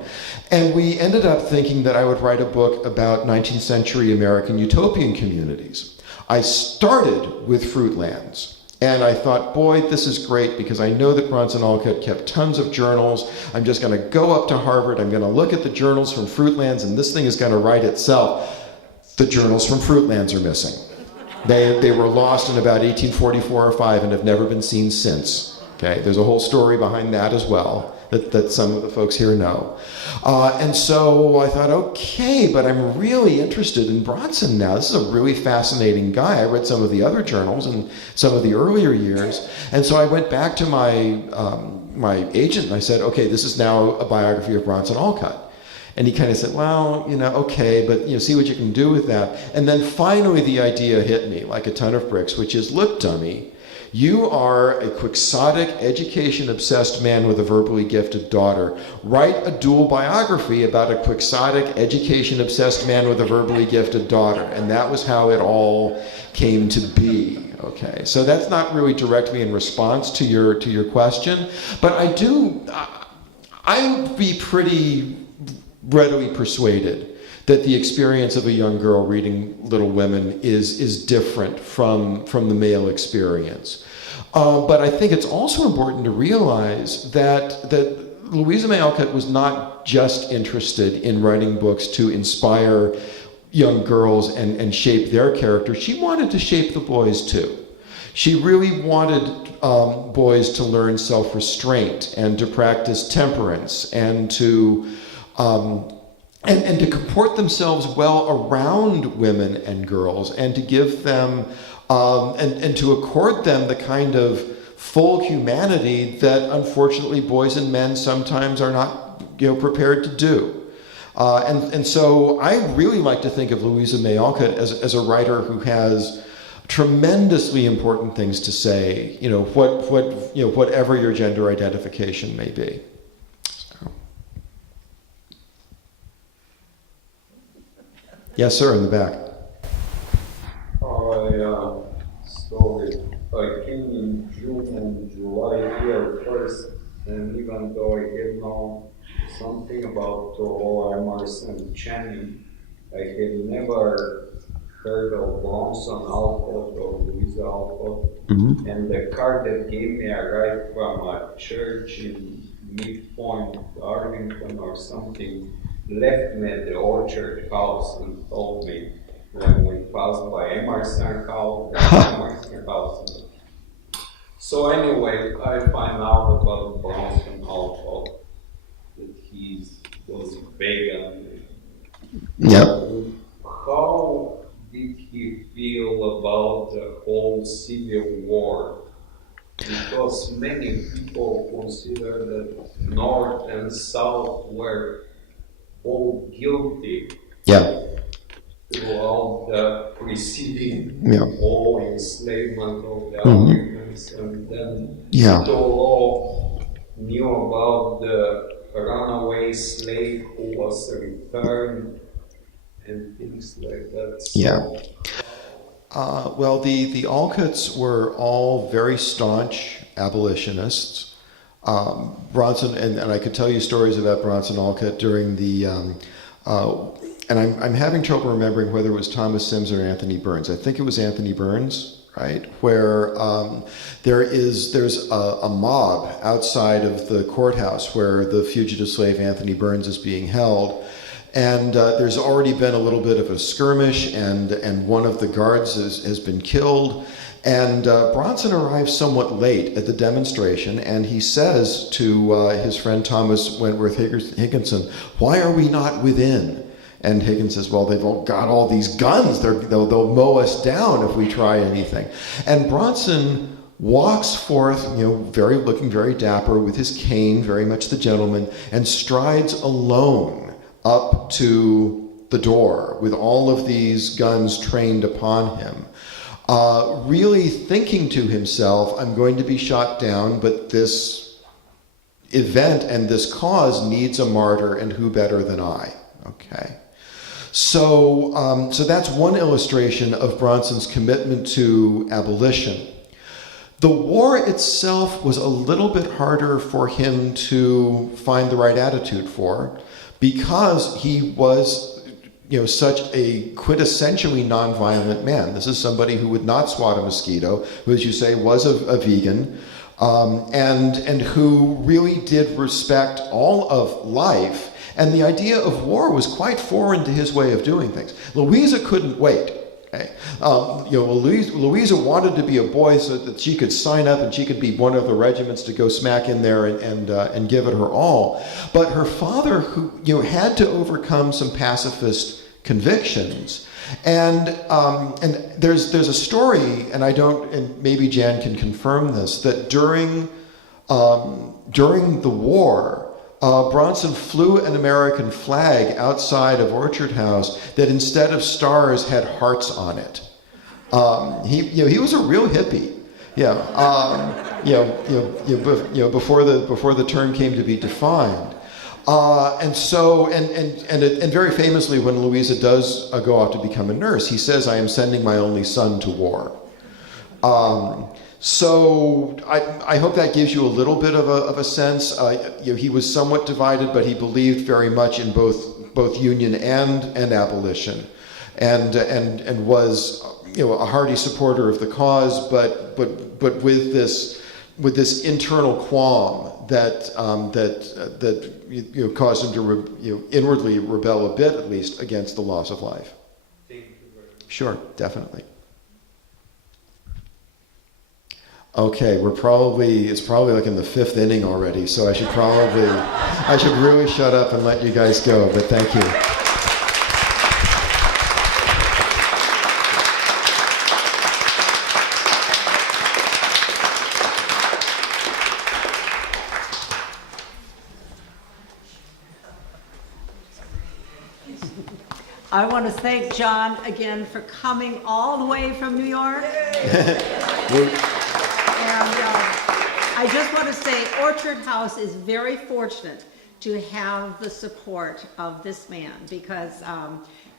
And we ended up thinking that I would write a book about 19th century American utopian communities. I started with Fruitlands. And I thought, boy, this is great because I know that Bronson Alcott kept tons of journals. I'm just going to go up to Harvard. I'm going to look at the journals from Fruitlands, and this thing is going to write itself. The journals from Fruitlands are missing. They were lost in about 1844 or 5 and have never been seen since. Okay, there's a whole story behind that as well that some of the folks here know. And so I thought, okay, but I'm really interested in Bronson now. This is a really fascinating guy. I read some of the other journals in some of the earlier years. And so I went back to my agent and I said, okay, this is now a biography of Bronson Alcott. And he kind of said, well, okay, but see what you can do with that. And then finally the idea hit me like a ton of bricks, which is, look, dummy, you are a quixotic, education-obsessed man with a verbally gifted daughter. Write a dual biography about a quixotic, education-obsessed man with a verbally gifted daughter. And that was how it all came to be. Okay, so that's not really directly in response to your question, but I would be pretty readily persuaded that the experience of a young girl reading Little Women is different from the male experience. But I think it's also important to realize that Louisa May Alcott was not just interested in writing books to inspire young girls and shape their characters. She wanted to shape the boys too. She really wanted boys to learn self-restraint and to practice temperance and to comport themselves well around women and girls, and to give them and to accord them the kind of full humanity that unfortunately boys and men sometimes are not prepared to do. And so I really like to think of Louisa May Alcott as a writer who has tremendously important things to say, whatever your gender identification may be. Yes, sir, in the back. I came in June and July here first, and even though I did know something about Emerson Channing, I had never heard of Bronson Alcott or Louisa Alcott. Mm-hmm. And the card that gave me arrived from a church in Midpoint, Arlington or something, left me at the Orchard House and told me when we passed by Emerson House. So anyway, I find out about Bronson Alcott, that he was vegan. Yep. How did he feel about the whole Civil War? Because many people consider that North and South were all guilty. Yeah. Throughout the preceding whole enslavement of the Africans, and then the law knew about the runaway slave who was returned and things like that. So, well, the Alcotts were all very staunch abolitionists. Bronson, and I could tell you stories about Bronson Alcott during the and I'm having trouble remembering whether it was Thomas Sims or Anthony Burns. I think it was Anthony Burns, right? Where there's a mob outside of the courthouse where the fugitive slave Anthony Burns is being held. And there's already been a little bit of a skirmish, and one of the guards has been killed. And Bronson arrives somewhat late at the demonstration, and he says to his friend Thomas Wentworth Higginson, "Why are we not within?" And Higgins says, well, they've all got all these guns. They'll mow us down if we try anything. And Bronson walks forth, looking very dapper with his cane, very much the gentleman, and strides alone up to the door with all of these guns trained upon him. Really thinking to himself, I'm going to be shot down, but this event and this cause needs a martyr, and who better than I? Okay. So that's one illustration of Bronson's commitment to abolition. The war itself was a little bit harder for him to find the right attitude for, because he was such a quintessentially nonviolent man. This is somebody who would not swat a mosquito, who, as you say, was a vegan, and who really did respect all of life. And the idea of war was quite foreign to his way of doing things. Louisa couldn't wait. Okay? Louisa wanted to be a boy so that she could sign up and she could be one of the regiments to go smack in there and give it her all. But her father, who had to overcome some pacifist convictions, and there's a story, and maybe Jan can confirm this, that during the war, Bronson flew an American flag outside of Orchard House that instead of stars had hearts on it. He was a real hippie. Before the term came to be defined. And very famously, when Louisa does go off to become a nurse, he says, "I am sending my only son to war." So I hope that gives you a little bit of a sense. He was somewhat divided, but he believed very much in both union and abolition, and was a hearty supporter of the cause, but with this internal qualm that caused him to inwardly rebel a bit, at least, against the loss of life. Sure, definitely. Okay, it's probably like in the 5th inning already, so I should really shut up and let you guys go, but thank you. I want to thank John again for coming all the way from New York. I just want to say Orchard House is very fortunate to have the support of this man, because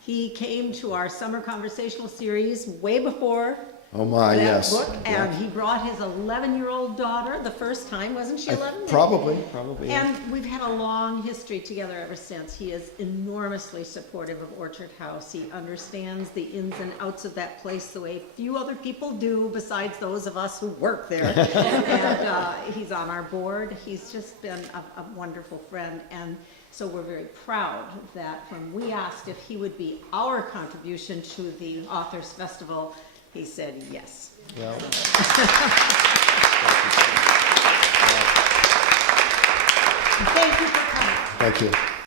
he came to our summer conversational series way before Oh my, yes. book, and he brought his 11-year-old daughter the first time. Wasn't she 11? Probably. Yeah. And we've had a long history together ever since. He is enormously supportive of Orchard House. He understands the ins and outs of that place the way few other people do besides those of us who work there. And he's on our board. He's just been a wonderful friend. And so we're very proud that when we asked if he would be our contribution to the Authors Festival, he said yes. Yeah. Thank you for coming. Thank you.